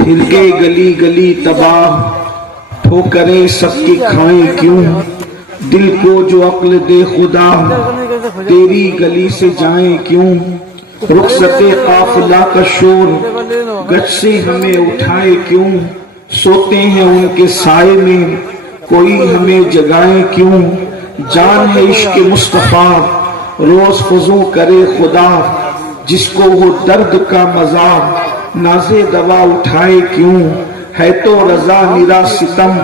پھر گئے گلی گلی تباہ، ٹھوکریں سب کی کھائیں کیوں؟ دل کو جو عقل دے خدا، تیری گلی سے جائیں کیوں؟ رخصت قافلہ کا شور، گچھ سے ہمیں اٹھائے کیوں؟ سوتے ہیں ان کے سائے میں، کوئی ہمیں جگائے کیوں؟ جان ہے عشق مصطفیٰ، روز فضو کرے خدا، جس کو وہ درد کا مزاج، نازے دوا اٹھائے کیوں؟ ہے تو رضا میرا ستم،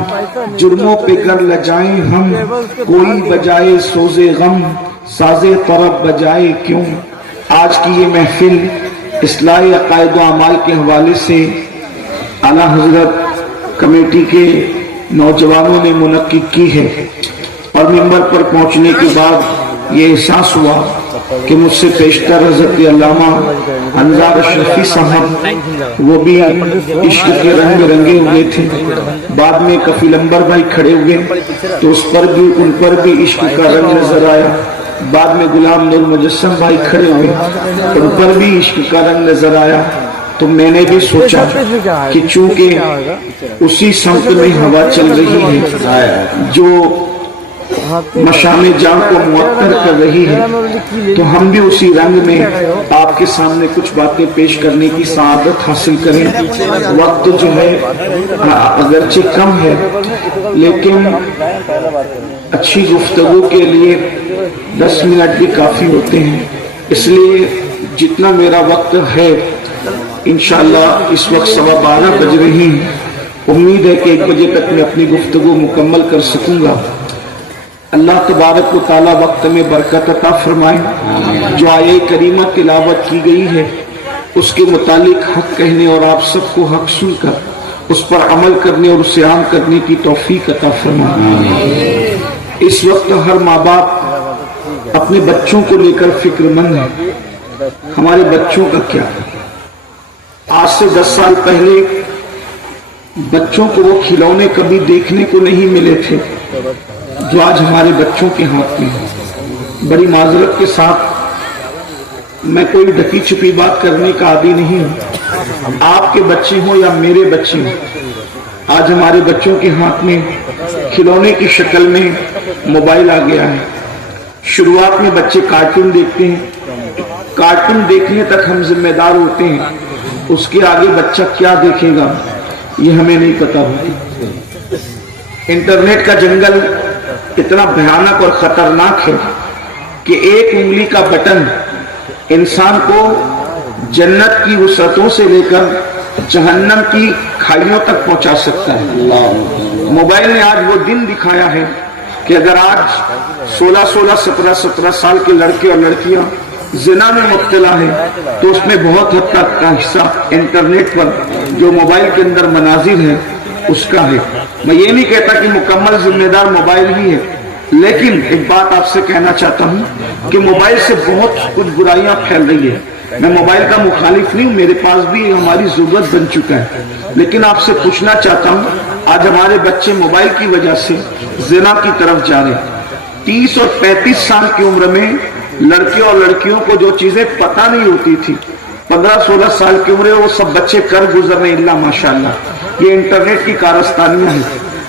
جرموں پہ گر لجائیں ہم، کوئی بجائے سوزے غم، سازے طرب بجائے کیوں؟ آج کی یہ محفل اصلاح عقائد و اعمال کے حوالے سے اعلیٰ حضرت کمیٹی کے نوجوانوں نے منعقد کی ہے، اور ممبر پر پہنچنے کے بعد یہ احساس ہوا کہ مجھ سے پیشتر حضرت علامہ انظار اشرفی صاحب وہ بھی عشق کے رنگ میں رنگے ہوئے تھے، بعد میں کفیل انبر بھائی کھڑے ہوئے تو ان پر بھی عشق کا رنگ نظر آیا، بعد میں غلام نور مجسم بھائی کھڑے ہوئے ان پر بھی عشق کا رنگ نظر آیا، تو میں نے بھی سوچا کہ چونکہ اسی سمت میں ہوا چل رہی ہے جو مشام جان کو معطر کر رہی ہے، تو ہم بھی اسی رنگ میں آپ کے سامنے کچھ باتیں پیش کرنے کی سعادت حاصل کریں۔ وقت جو ہے اگرچہ کم ہے، لیکن اچھی گفتگو کے لیے 10 منٹ بھی کافی ہوتے ہیں، اس لیے جتنا میرا وقت ہے انشاءاللہ اس وقت 12:15 بج رہی ہیں، امید ہے کہ 1 بجے تک میں اپنی گفتگو مکمل کر سکوں گا۔ اللہ تبارک و تعالی وقت میں برکت عطا فرمائے۔ جو آیہ کریمہ تلاوت کی گئی ہے اس کے متعلق حق کہنے اور آپ سب کو حق سن کر اس پر عمل کرنے اور اسے عام کرنے کی توفیق عطا فرمائے۔ اس وقت ہر ماں باپ اپنے بچوں کو لے کر فکر مند ہے، ہمارے بچوں کا کیا؟ آج سے 10 سال پہلے بچوں کو وہ کھلونے کبھی دیکھنے کو نہیں ملے تھے جو آج ہمارے بچوں کے ہاتھ میں ہیں۔ بڑی معذرت کے ساتھ میں کوئی ڈھکی چھپی بات کرنے کا عادی نہیں ہوں، آپ کے بچے ہوں یا میرے بچے ہوں، آج ہمارے بچوں کے ہاتھ میں کھلونے کی شکل میں موبائل آ گیا ہے۔ شروعات میں بچے کارٹون دیکھتے ہیں، کارٹون دیکھنے تک ہم ذمہ دار ہوتے ہیں، اس کے آگے بچہ کیا دیکھے گا یہ ہمیں نہیں پتا ہوتی۔ انٹرنیٹ کا جنگل اتنا بھیانک اور خطرناک ہے کہ ایک انگلی کا بٹن انسان کو جنت کی وسعتوں سے لے کر جہنم کی کھائیوں تک پہنچا سکتا ہے۔ موبائل نے آج وہ دن دکھایا ہے کہ اگر آج 16 17 سال کے لڑکے اور لڑکیاں زنا میں مبتلا ہے تو اس میں بہت حد تک کا حصہ انٹرنیٹ پر جو موبائل کے اندر مناظر ہے اس کا ہے۔ میں یہ نہیں کہتا کہ مکمل ذمہ دار موبائل ہی ہے، لیکن ایک بات آپ سے کہنا چاہتا ہوں کہ موبائل سے بہت کچھ برائیاں پھیل رہی ہے۔ میں موبائل کا مخالف نہیں ہوں، میرے پاس بھی ہماری ضرورت بن چکا ہے، لیکن آپ سے پوچھنا چاہتا ہوں آج ہمارے بچے موبائل کی وجہ سے زنا کی طرف جا رہے ہیں۔ 30 اور 35 سال کی عمر میں لڑکیوں اور لڑکیوں کو جو چیزیں پتہ نہیں ہوتی تھی 15-16 سال کی عمر وہ سب بچے کر گزر رہے ہیں، اللہ ماشاءاللہ۔ یہ انٹرنیٹ کی کارستانیاں ہیں۔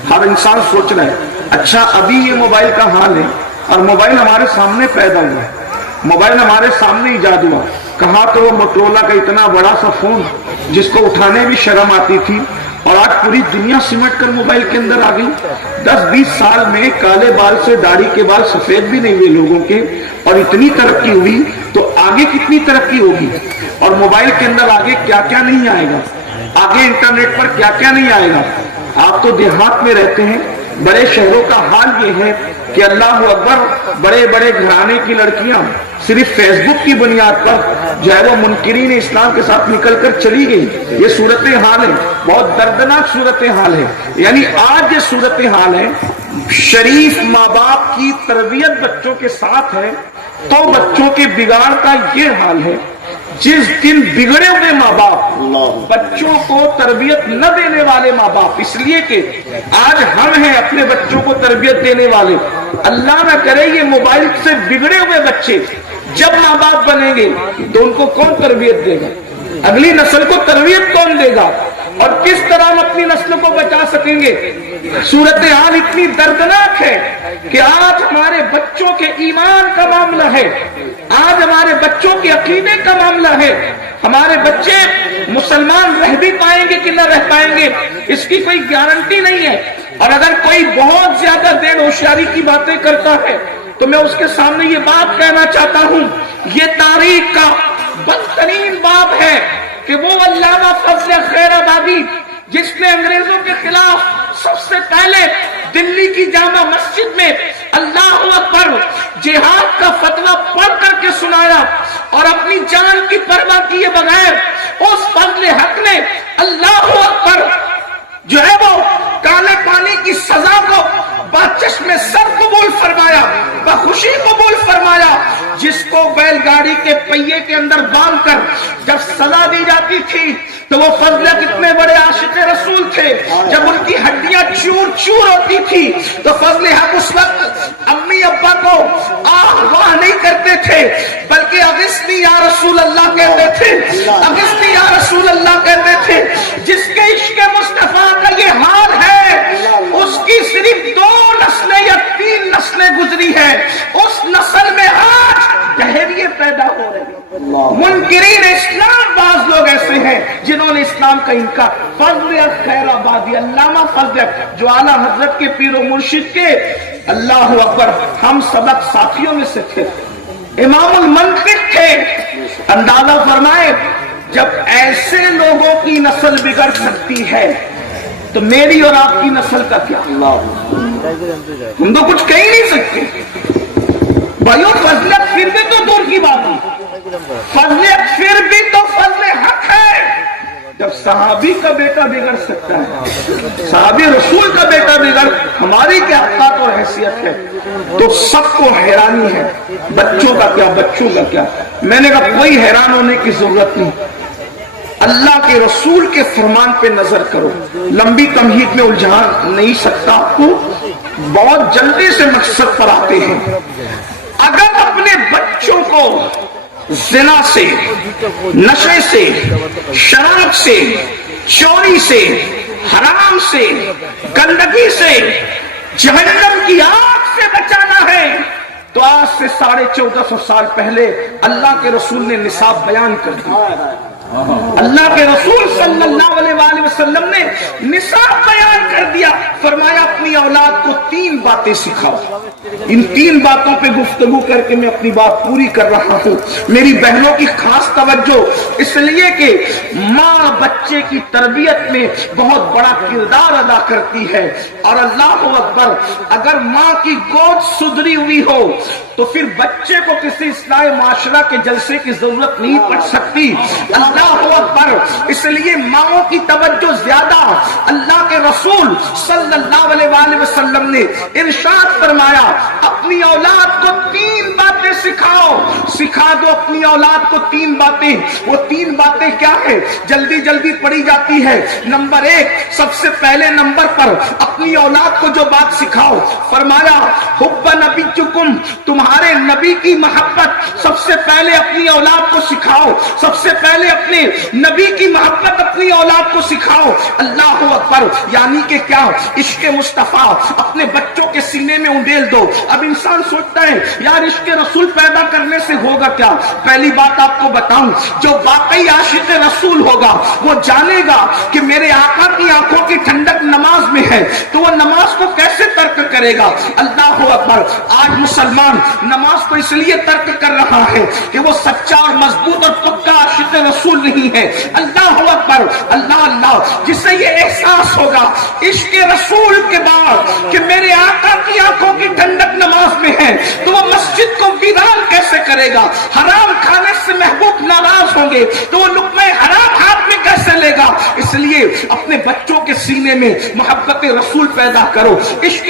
ہر انسان سوچ رہا ہے اچھا ابھی یہ موبائل کا حال ہے اور موبائل ہمارے سامنے پیدا ہوا ہے، موبائل ہمارے سامنے ایجاد ہوا۔ کہا تو وہ موٹرولا کا اتنا بڑا سا فون جس کو اٹھانے بھی شرم آتی تھی، اور آج پوری دنیا سمٹ کر موبائل کے اندر آ گئی۔ 10-20 سال میں کالے بال سے داڑھی کے بال سفید بھی نہیں ہوئے لوگوں کے، اور اتنی ترقی ہوئی تو آگے کتنی ترقی ہوگی، اور موبائل کے اندر آگے کیا کیا نہیں آئے گا، آگے انٹرنیٹ پر کیا کیا نہیں آئے گا۔ آپ تو دیہات میں رہتے ہیں، بڑے شہروں کا حال یہ ہے کہ اللہ اکبر بڑے بڑے گھرانے کی لڑکیاں صرف فیس بک کی بنیاد پر جو ہے وہ منکرین اسلام کے ساتھ نکل کر چلی گئی۔ یہ صورتحال ہے، بہت دردناک صورتحال ہے۔ یعنی آج یہ صورتحال ہے، شریف ماں باپ کی تربیت بچوں کے ساتھ ہے تو بچوں کے بگاڑ کا یہ حال ہے۔ جس دن بگڑے ہوئے ماں باپ بچوں کو تربیت نہ دینے والے ماں باپ، اس لیے کہ آج ہم ہیں اپنے بچوں کو تربیت دینے والے، اللہ نہ کرے یہ موبائل سے بگڑے ہوئے بچے جب ماں باپ بنیں گے تو ان کو کون تربیت دے گا، اگلی نسل کو تربیت کون دے گا؟ اور کس طرح ہم اپنی نسل کو بچا سکیں گے؟ صورتحال اتنی دردناک ہے کہ آج ہمارے بچوں کے ایمان کا معاملہ ہے، آج ہمارے بچوں کے عقیدے کا معاملہ ہے. ہمارے بچے مسلمان رہ بھی پائیں گے کہ نہ رہ پائیں گے اس کی کوئی گارنٹی نہیں ہے. اور اگر کوئی بہت زیادہ دیر ہوشیاری کی باتیں کرتا ہے تو میں اس کے سامنے یہ بات کہنا چاہتا ہوں، یہ تاریخ کا بدترین باب ہے کہ وہ علامہ فضل خیر آبادی جس نے انگریزوں کے خلاف سب سے پہلے دلی کی جامع مسجد میں اللہ اکبر جہاد کا فتویٰ پڑھ کر کے سنایا اور اپنی جان کی پرواہ کیے بغیر اس فضل حق نے اللہ اکبر جو ہے وہ کالے پانی کی سزا کو بچشم سر قبول فرمایا، بخوشی قبول فرمایا. جس کو بیل گاڑی کے پہیے کے اندر باندھ کر جب سزا دی جاتی تھی تو وہ فضل کتنے بڑے عاشق رسول تھے. جب ان کی ہڈیاں چور چور ہوتی تھی تو فضل حق اس وقت امی ابا کو آہ واہ نہیں کرتے تھے بلکہ اغثنی یا رسول اللہ کہتے تھے، اغثنی یا رسول اللہ کہتے تھے. جس کے عشق مصطفیٰ کا یہ حال ہے اس کی صرف 2 نسلیں یا 3 نسلیں گزری ہیں. اس نسل میں آج جہریے پیدا ہو رہے ہیں. منکرین اسلام بعض لوگ ایسے ہیں جنہوں نے اسلام کا انکار. فضل خیر آبادی علامہ فضل جو اعلیٰ حضرت کے پیر و مرشد کے اللہ اکبر ہم سبق ساتھیوں میں سے تھے، امام المنطق تھے. اندازہ فرمائے جب ایسے لوگوں کی نسل بگڑ سکتی ہے تو میری اور آپ کی نسل کا کیا؟ ہم تو کچھ کہہ نہیں سکتے بھائیو. فضلت پھر بھی تو دور کی بات ہے، فضلت پھر بھی تو فضل حق ہے. جب صحابی کا بیٹا بگڑ سکتا ہے، صحابی رسول کا بیٹا بگڑ، ہماری کیا اوقات اور حیثیت ہے؟ تو سب کو حیرانی ہے. بچوں کا کیا، بچوں کا کیا؟ میں نے کہا کوئی حیران ہونے کی ضرورت نہیں. اللہ کے رسول کے فرمان پہ نظر کرو. لمبی تمہید میں الجھا نہیں سکتا آپ کو، بہت جلدی سے مقصد پر آتے ہیں. اگر اپنے بچوں کو زنا سے، نشے سے، شراب سے، چوری سے، حرام سے، گندگی سے، جہنم کی آگ سے بچانا ہے تو آج سے 1450 سال پہلے اللہ کے رسول نے نصاب بیان کر دیا. اللہ کے رسول صلی اللہ علیہ وآلہ وسلم نے نصاب بیان کر دیا. فرمایا اپنی اولاد کو 3 باتیں سکھاؤ. ان 3 باتوں پہ گفتگو کر کے میں اپنی بات پوری کر رہا ہوں. میری بہنوں کی خاص توجہ اس لیے کہ ماں بچے کی تربیت میں بہت بڑا کردار ادا کرتی ہے. اور اللہ اکبر اگر ماں کی گود سدھری ہوئی ہو تو پھر بچے کو کسی اصلاح معاشرہ کے جلسے کی ضرورت نہیں پڑ سکتی. اللہ اکبر. اس لیے ماؤں کی توجہ زیادہ. اللہ کے رسول صلی اللہ علیہ وآلہ وسلم نے ارشاد فرمایا اپنی اولاد کو 3 باتیں سکھاؤ. سکھا دو اپنی اولاد کو 3 باتیں. وہ 3 باتیں کیا ہے؟ جلدی جلدی پڑھی جاتی ہے. نمبر 1، سب سے پہلے نمبر پر اپنی اولاد کو جو بات سکھاؤ، فرمایا حب نبیکم، تمہارے نبی کی محبت سب سے پہلے اپنی اولاد کو سکھاؤ. سب سے پہلے اپنے نبی کی محبت اپنی اولاد کو سکھاؤ. اللہ اکبر. یعنی کہ کیا؟ عشق مصطفیٰ اپنے بچوں کے سینے میں انڈیل دو. اب انسان سوچتا ہے یار عشق رسول پیدا کرنے سے ہوگا کیا؟ پہلی بات آپ کو بتاؤں، جو واقعی عاشق رسول ہوگا وہ جانے گا کہ میرے آقا کی آنکھوں کی ٹھنڈک نماز میں ہے تو وہ نماز کو کیسے ترک کرے گا؟ اللہ اکبر. آج مسلمان نماز کو اس لیے ترک کر رہا ہے کہ وہ سچا اور مضبوط اور پکا عاشق رسول نہیں ہے. اللہ اکبر. اللہ اللہ. جسے یہ احساس ہوگا عشق رسول کے بعد کہ میرے آقا کی آنکھوں کی ٹھنڈک نماز میں ہے تو وہ مسجد کو ویران کیسے کرے گا؟ حرام کھانے سے محبوب ناراض ہوں گے تو وہ لقمہ حرام ہاتھ میں کیسے لے گا؟ اس لیے اپنے بچوں کے سینے میں محبت رسول پیدا کرو، عشق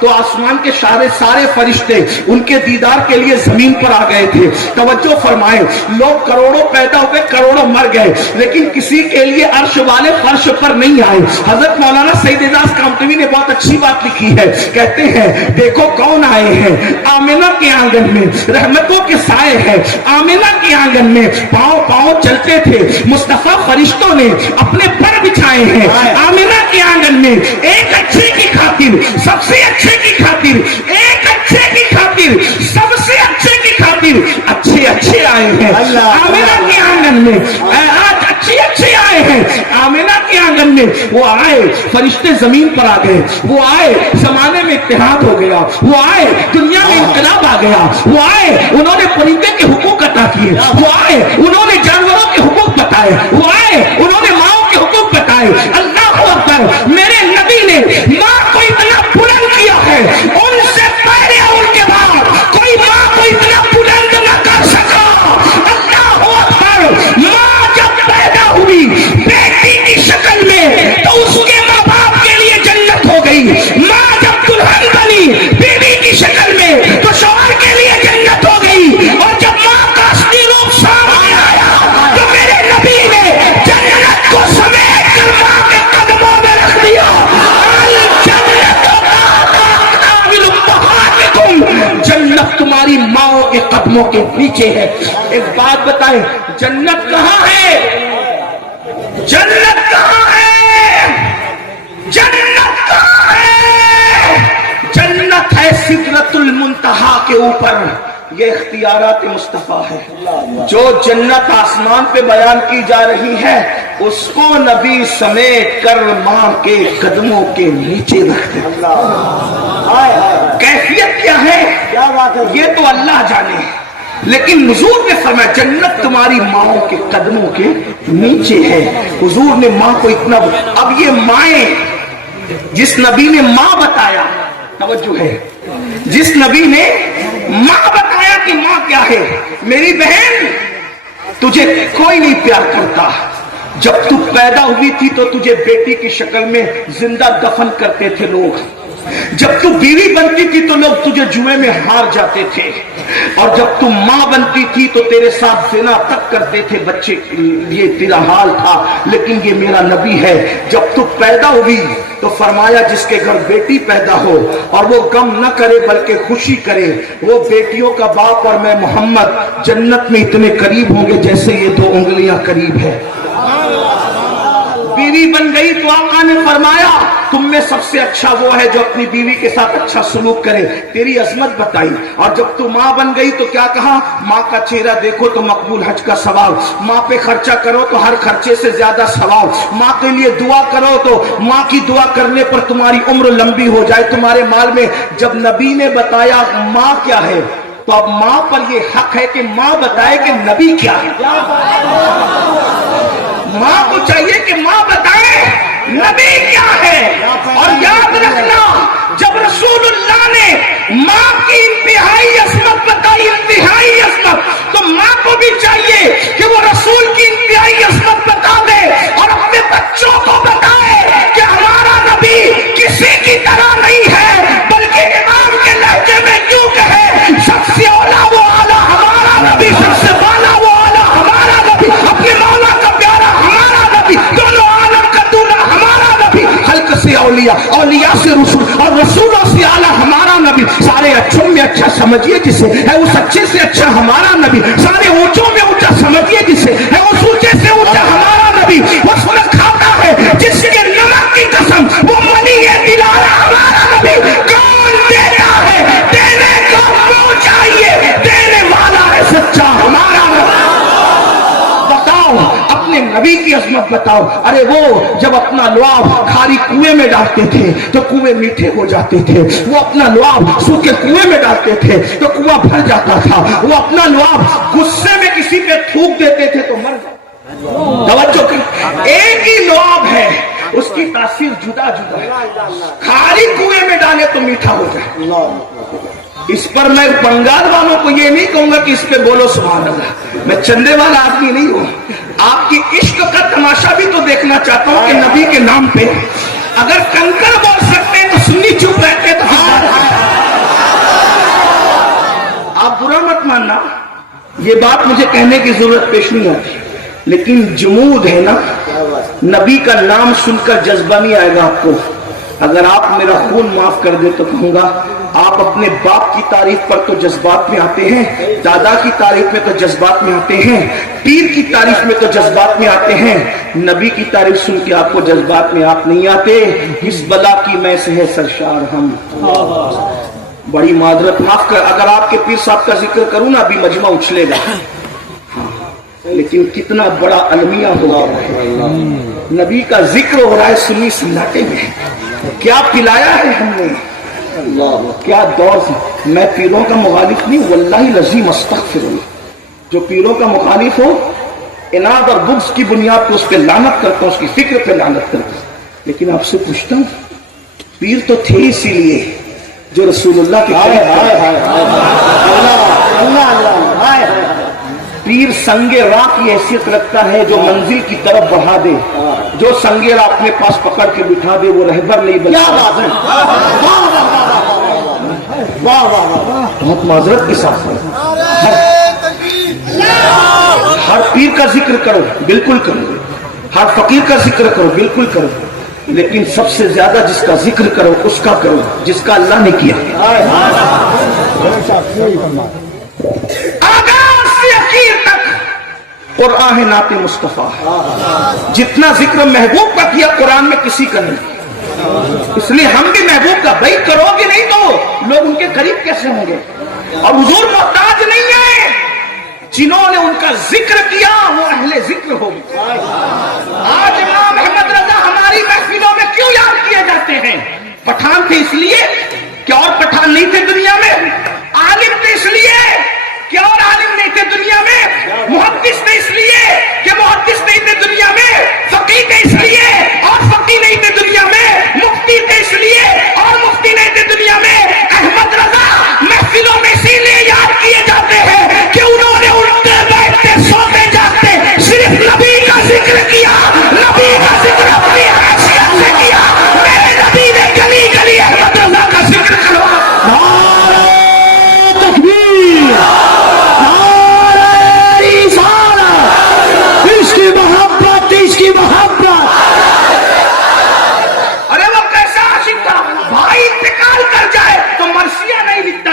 تو آسمان کے سارے فرشتے ان کے دیدار کے لیے زمین پر آ گئے تھے. توجہ فرمائے, لوگ کروڑوں پیدا ہوئے, کروڑوں مر گئے, لیکن کسی کے لیے عرش والے فرش پر نہیں آئے. حضرت مولانا سید اعجاز کامتوی نے بہت اچھی بات لکھی ہے, کہتے ہیں دیکھو کون آئے ہیں, آمنہ کے آنگن میں رحمتوں کے سائے ہیں. آمنہ کے آنگن میں پاؤں پاؤں چلتے تھے مصطفیٰ فرشتوں نے اپنے پر بچھائے ہیں. آمنہ کے آنگن میں ایک اچھے کی خاطر, سب سے اچھے کی خاطر, ایک اچھے کی خاطر, سب سے اچھے کی خاطر اچھے آئے ہیں. آمنہ کے آنگن میں آج اچھے آئے ہیں. آمنہ کے آنگن میں وہ آئے, فرشتے زمین پر آ گئے. وہ آئے, زمانے میں اتحاد ہو گیا. وہ آئے, دنیا میں انقلاب آ گیا. وہ آئے, انہوں نے پرندے کے حقوق عطا کیے. وہ آئے, انہوں نے جانوروں کے حقوق بتائے. وہ آئے, انہوں نے ماؤں کے حقوق بتائے. اللہ اکبر, میرے نبی نے ماں کو اتنا بلند کیا ہے, ان سے پہلے اور ان کے بعد کوئی ماں کو اتنا بلند نہ کر سکا. اللہ اکبر, ماں جب پیدا ہوئی بیٹی کی شکل میں تو اس کے ماں باپ کے لیے جنت ہو گئی. ماں جب دلہن بنی بیوی کی شکل میں تو شوہر کے لیے جنت ہو گئی. اور جب ماں کا اصلی روپ سامنے آیا تو میرے نبی نے جنت کو سمیٹ کر ماں کے قدموں میں رکھ دیا. جنت تمہاری ماں کے قدموں کے نیچے ہے. ایک بات بتائیں, جنت کہاں ہے؟ جنت کہاں ہے؟ جنت کہاں ہے؟ جنت ہے سدرۃ المنتہا کے اوپر. یہ اختیارات مصطفیٰ ہے. جو جنت آسمان پہ بیان کی جا رہی ہے اس کو نبی سمیٹ کر ماں کے قدموں کے نیچے رکھ دے. کیفیت کیا ہے یہ تو اللہ جانے, لیکن حضور نے فرمایا جنت تمہاری ماؤں کے قدموں کے نیچے ہے. حضور نے ماں کو اتنا, اب یہ مائیں, جس نبی نے ماں بتایا, توجہ ہے, جس نبی نے ماں بتایا کہ ماں کیا ہے. میری بہن, تجھے کوئی نہیں پیار کرتا. جب تو پیدا ہوئی تھی تو تجھے بیٹی کی شکل میں زندہ دفن کرتے تھے لوگ. جب تو بیوی بنتی تھی تو لوگ تجھے جوئے میں ہار جاتے تھے. اور جب تو ماں بنتی تھی تو تیرے ساتھ زنا تک کرتے تھے بچے. یہ تیرا حال تھا, لیکن یہ میرا نبی ہے. جب تو پیدا ہوئی تو فرمایا جس کے گھر بیٹی پیدا ہو اور وہ غم نہ کرے بلکہ خوشی کرے, وہ بیٹیوں کا باپ اور میں محمد جنت میں اتنے قریب ہوں گے جیسے یہ دو انگلیاں قریب ہے. بیوی بن گئی تو آقا نے فرمایا تم میں سب سے اچھا وہ ہے جو اپنی بیوی کے ساتھ اچھا سلوک کرے. تیری عظمت بتائی. اور جب تو ماں بن گئی تو کیا کہا, ماں کا چہرہ دیکھو تو مقبول حج کا ثواب. ماں پہ خرچہ کرو تو ہر خرچے سے زیادہ ثواب. ماں کے لیے دعا کرو تو ماں کی دعا کرنے پر تمہاری عمر لمبی ہو جائے تمہارے مال میں. جب نبی نے بتایا ماں کیا ہے تو اب ماں پر یہ حق ہے کہ ماں بتائے کہ نبی کیا ہے. ماں کو چاہیے کہ ماں بتائے نبی کیا ہے. اور یاد رکھنا جب رسول اللہ نے ماں کی انتہائی عظمت بتائی, انتہائی عظمت, تو ماں کو بھی چاہیے کہ وہ رسول کی انتہائی عظمت بتا دے اور اپنے بچوں کو بتائے کہ ہمارا نبی کسی کی طرح نہیں ہے بلکہ امام کے لہجے میں کیوں کہے سب سے اولا وہ اعلیٰ ہمارا نبی, سب سے بالا وہ اعلیٰ ہمارا نبی, اپنے مولا کا پیارا ہمارا نبی, دونوں عالم کا دولہا ہمارا نبی, خلق سے اولیاء, اولیاء سے رسول اور رسولوں سے اعلیٰ ہمارا نبی. سارے اچھوں میں اچھا سمجھیے جسے ہے اس اچھے سے اچھا ہمارا نبی. سارے اونچوں میں اونچا سمجھیے جسے ہے اس اونچے سے اونچا ہمارا نبی. وہ سورج کھاتا ہے جس کے نمک کی قسم, وہ منی ہے دلانا ہمارا نبی. کون دیتا ہے دینے کو منہ چاہیے, دینے والا ہے سچا ہمارا نبی. بتاؤ اپنے نبی کی عظمت بتاؤ. ارے وہ جب اپنا لعاب کھاری کنویں میں ڈالتے تھے تو کنویں میٹھے ہو جاتے تھے. وہ اپنا لعاب سوکھے کنویں میں ڈالتے تھے تو کنواں بھر جاتا تھا. وہ اپنا لعاب غصے میں کسی پہ تھوک دیتے تھے تو مر جاتا. توجہ کر, ایک ہی لعاب ہے, اس کی تاثیر جدا جدا ہے. کھاری کنویں میں ڈالے تو میٹھا ہو جائے. اس پر میں بنگال والوں کو یہ نہیں کہوں گا کہ اس پہ بولو سبحان اللہ. میں چندے والا آدمی نہیں ہوں. آپ کی عشق کا تماشا بھی تو دیکھنا چاہتا ہوں کہ نبی کے نام پہ اگر کنکر بول سکتے ہیں تو سنی چپ رہتے تو یہ بات مجھے کہنے کی ضرورت پیش نہیں آتی، لیکن جمود ہے نا، نبی کا نام سن کر جذبہ نہیں آئے گا آپ کو۔ اگر آپ میرا خون معاف کر دے تو کہوں گا آپ اپنے باپ کی تعریف پر تو جذبات میں آتے ہیں، دادا کی تعریف میں تو جذبات میں آتے ہیں، پیر کی تعریف میں تو جذبات میں آتے ہیں، نبی کی تعریف سن کے آپ کو جذبات میں آپ نہیں آتے۔ اس بلا کی میں سے ہے سرشار ہم، بڑی معذرت، معاف کر اگر آپ کے پیر صاحب کا ذکر کروں نا ابھی مجمع اچھلے گا، لیکن کتنا بڑا المیہ ہوا ہے، نبی کا ذکر ہو رہا ہے سنی سناٹے میں، کیا پلایا ہے ہم نے، کیا دور سے۔ میں پیروں کا مخالف نہیں، واللہ العظیم استغفر اللہ، جو پیروں کا مخالف ہو اناد اور بغض کی بنیاد پہ اس پہ لعنت کرتا ہوں، اس کی فکر پہ لعنت کرتا ہوں، لیکن آپ سے پوچھتا ہوں پیر تو تھے اسی لیے جو رسول اللہ کے پیر سنگ راہ کی حیثیت رکھتا ہے، جو منزل کی طرف بڑھا دے، جو سنگ راہ اپنے پاس پکڑ کے بٹھا دے وہ رہبر نہیں بنتا۔ بہت معذرت کے ساتھ ہر پیر کا ذکر کرو، بالکل کرو، ہر فقیر کا ذکر کرو، بالکل کرو، لیکن سب سے زیادہ جس کا ذکر کرو اس کا کرو جس کا اللہ نے کیا۔ آغاز سے اخیر تک قرآن ہے نعت مصطفیٰ، جتنا ذکر محبوب کا کیا قرآن میں کسی کا نہیں، اس لیے ہم بھی محبوب کا بھائی کرو گے نہیں تو لوگ ان کے قریب کیسے ہوں گے؟ اور حضور محتاج نہیں ہے، جنہوں نے ان کا ذکر کیا وہ اہل ذکر ہو گئے۔ آج امام احمد رضا ہماری محفلوں میں کیوں یاد کیے جاتے ہیں؟ پٹھان تھے اس لیے کہ اور پٹھان نہیں تھے دنیا میں، عالم تھے اس لیے کہ اور عالم نہیں تھے دنیا میں، محدث تھے اس لیے کہ محدث نہیں تھے دنیا میں، فقیہ تھے اس لیے اور فقیہ نہیں تھے دنیا میں، مفتی تھے اس لیے اور مفتی نہیں تھے دنیا میں۔ احمد رضا محفلوں میں اسی لیے یاد کیے جاتے ہیں کہ انہوں نے اٹھتے بیٹھتے سوتے جاگتے صرف نبی کا ذکر کیا، نبی کا ذکر اپنی حیثیت سے کیا۔ میرے نبی نے گلی گلی احمد رضا کا ذکر کروا۔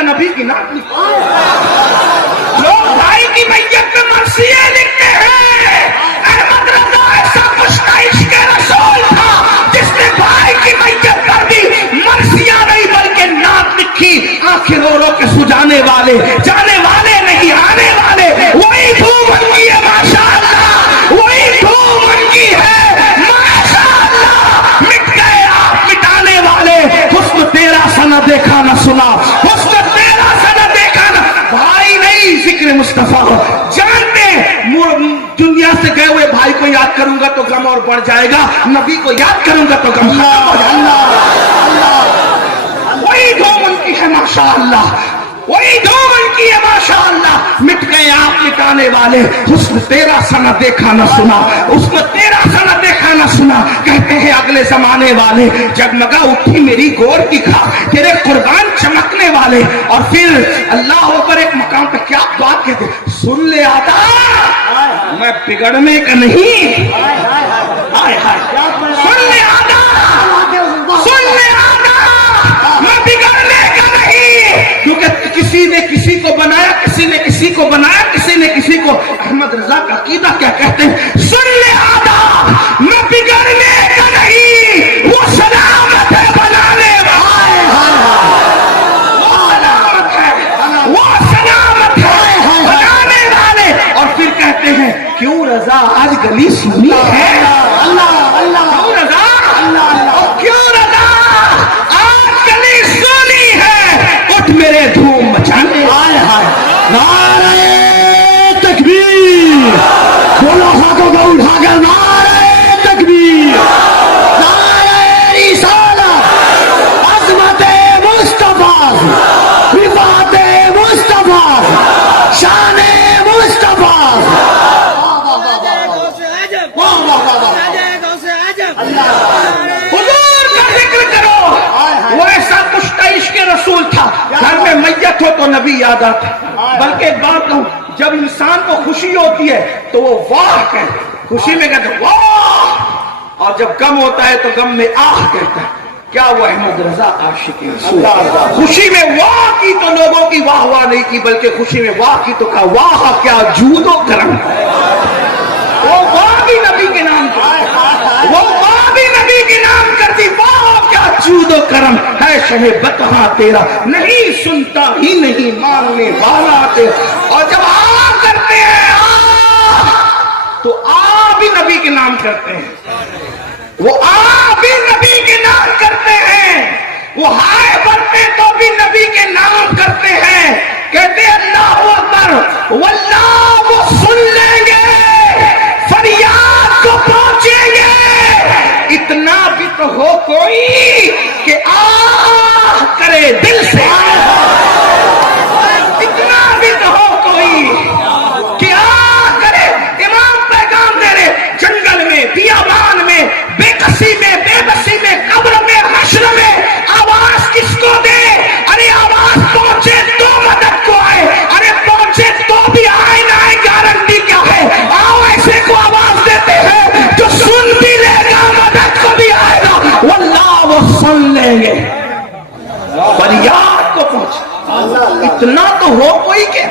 نبی کی نعت لکھتے لوگ، بھائی کی میت میں مرثیے لکھتے ہیں۔ احمد رضا ایسا کشتا عشق رسول تھا جس نے بھائی کی میت پر بھی مرثیہ نہیں بلکہ نعت لکھی۔ آنکھیں رو رو کے سجانے والے، جانے والے نہیں آنے والے، وہی دھوم ان کی ہے ماشاء اللہ، وہی دھوم ان کی ہے ماشاء اللہ۔ مٹ گئے آپ مٹانے والے، حسن تیرا سا نہ دیکھا نہ سنا، حسن تیرا سا نہ دیکھا نہ، بھائی نہیں ذکر مصطفیٰ جانتے۔ دنیا سے گئے ہوئے بھائی کو یاد کروں گا تو غم اور بڑھ جائے گا، نبی کو یاد کروں گا تو غم ختم ہو جائے گا۔ وہی دھوم ان کی ہے ماشاء اللہ، وہی دھوم ان کی ہے ماشاء اللہ۔ مٹ گئے آپ مٹانے والے، حسن تیرا سا نہ دیکھا نہ سنا، حسن تیرا سا نہ دیکھا نہ سنا۔ کہتے ہیں اگلے زمانے والے، جگمگا اٹھی میری گور کی کھا، تیرے قربان چمکنے والے۔ اور پھر اللہ اوپر ایک مقام پہ کیا بات کہتے، سن لے آتا میں بگڑنے کا نہیں، سن لے آتا، سن لے آتا میں بگڑنے کا نہیں، کیونکہ کسی نے کسی کو بنایا، کسی نے کسی کو بنایا، کسی نے کسی کو۔ احمد رضا کا عقیدہ کیا کہتے ہیں، سن لے آتا میں بگڑنے کا نہیں، وہ سلامت ہے بنانے والے، وہ سلامت ہے، وہ سلامت ہے بنانے والے۔ اور پھر کہتے ہیں کیوں رضا آج گلی سنی ہے، کیوں رضا، کیوں رضا آج گلی سنی ہے، اٹھ میرے دھوم مچانے۔ نعرہ تکبیر، بولو ہاتھوں کو اٹھا کر نعرہ تکبیر، نعرہ رسالت، عظمت مصطفیٰ، رفعت مصطفیٰ، شان مصطفیٰ۔ حضور کا ذکر کرو، وہ ایسا کشتا عشق رسول تھا، گھر میں میت ہو تو نبی یاد آتا۔ بلکہ ایک بات کہوں، جب انسان کو خوشی ہوتی ہے تو وہ واہ کہتا ہے، خوشی میں کہتا ہے واہ، اور جب غم ہوتا ہے تو غم میں آہ کہتا ہے۔ کیا وہ احمد رضا عاشق رسول، خوشی میں واہ کی تو لوگوں کی واہ واہ نہیں کی، بلکہ خوشی میں واہ کی تو کہا واہ کیا جود و کرم، وہ واہ بھی نبی کے نام پر، وہ واہ بھی نبی کے نام کرتی، واہ کیا جود و کرم ہے شہ بتہاں تیرا، نہیں سنتا ہی نہیں ماننے والا تیرا۔ اور جب آ کرتے ہیں تو آ بھی نبی کے نام کرتے ہیں، وہ آ بھی نبی کے نام کرتے ہیں، وہ ہائے بڑھتے تو بھی نبی کے نام کرتے ہیں، کہتے ہیں اللہ اکبر واللہ، وہ سن لیں گے، فریاد کو پہنچیں گے، اتنا بھی تو ہو کوئی کہ آہ کرے دل سے، اتنا بھی تو ہو کوئی کہ آہ کرے۔ امام پیغام دے رہے، جنگل میں، بیابان میں، بے کسی میں، بے بسی میں، قبر میں، حشر میں، آواز کس کو دے؟ ارے آواز پہنچے تو مدد کو آئے، ارے پہنچے تو بھی آئے نہ آئے، گارنٹی کیا ہے؟ آؤ ایسے کو آواز دیتے ہیں جو سن بھی لے گا، مدد کو بھی آئے گا، واللہ وہ سن لیں گے، فریاد کو پہنچے، اتنا تو ہو کوئی کہ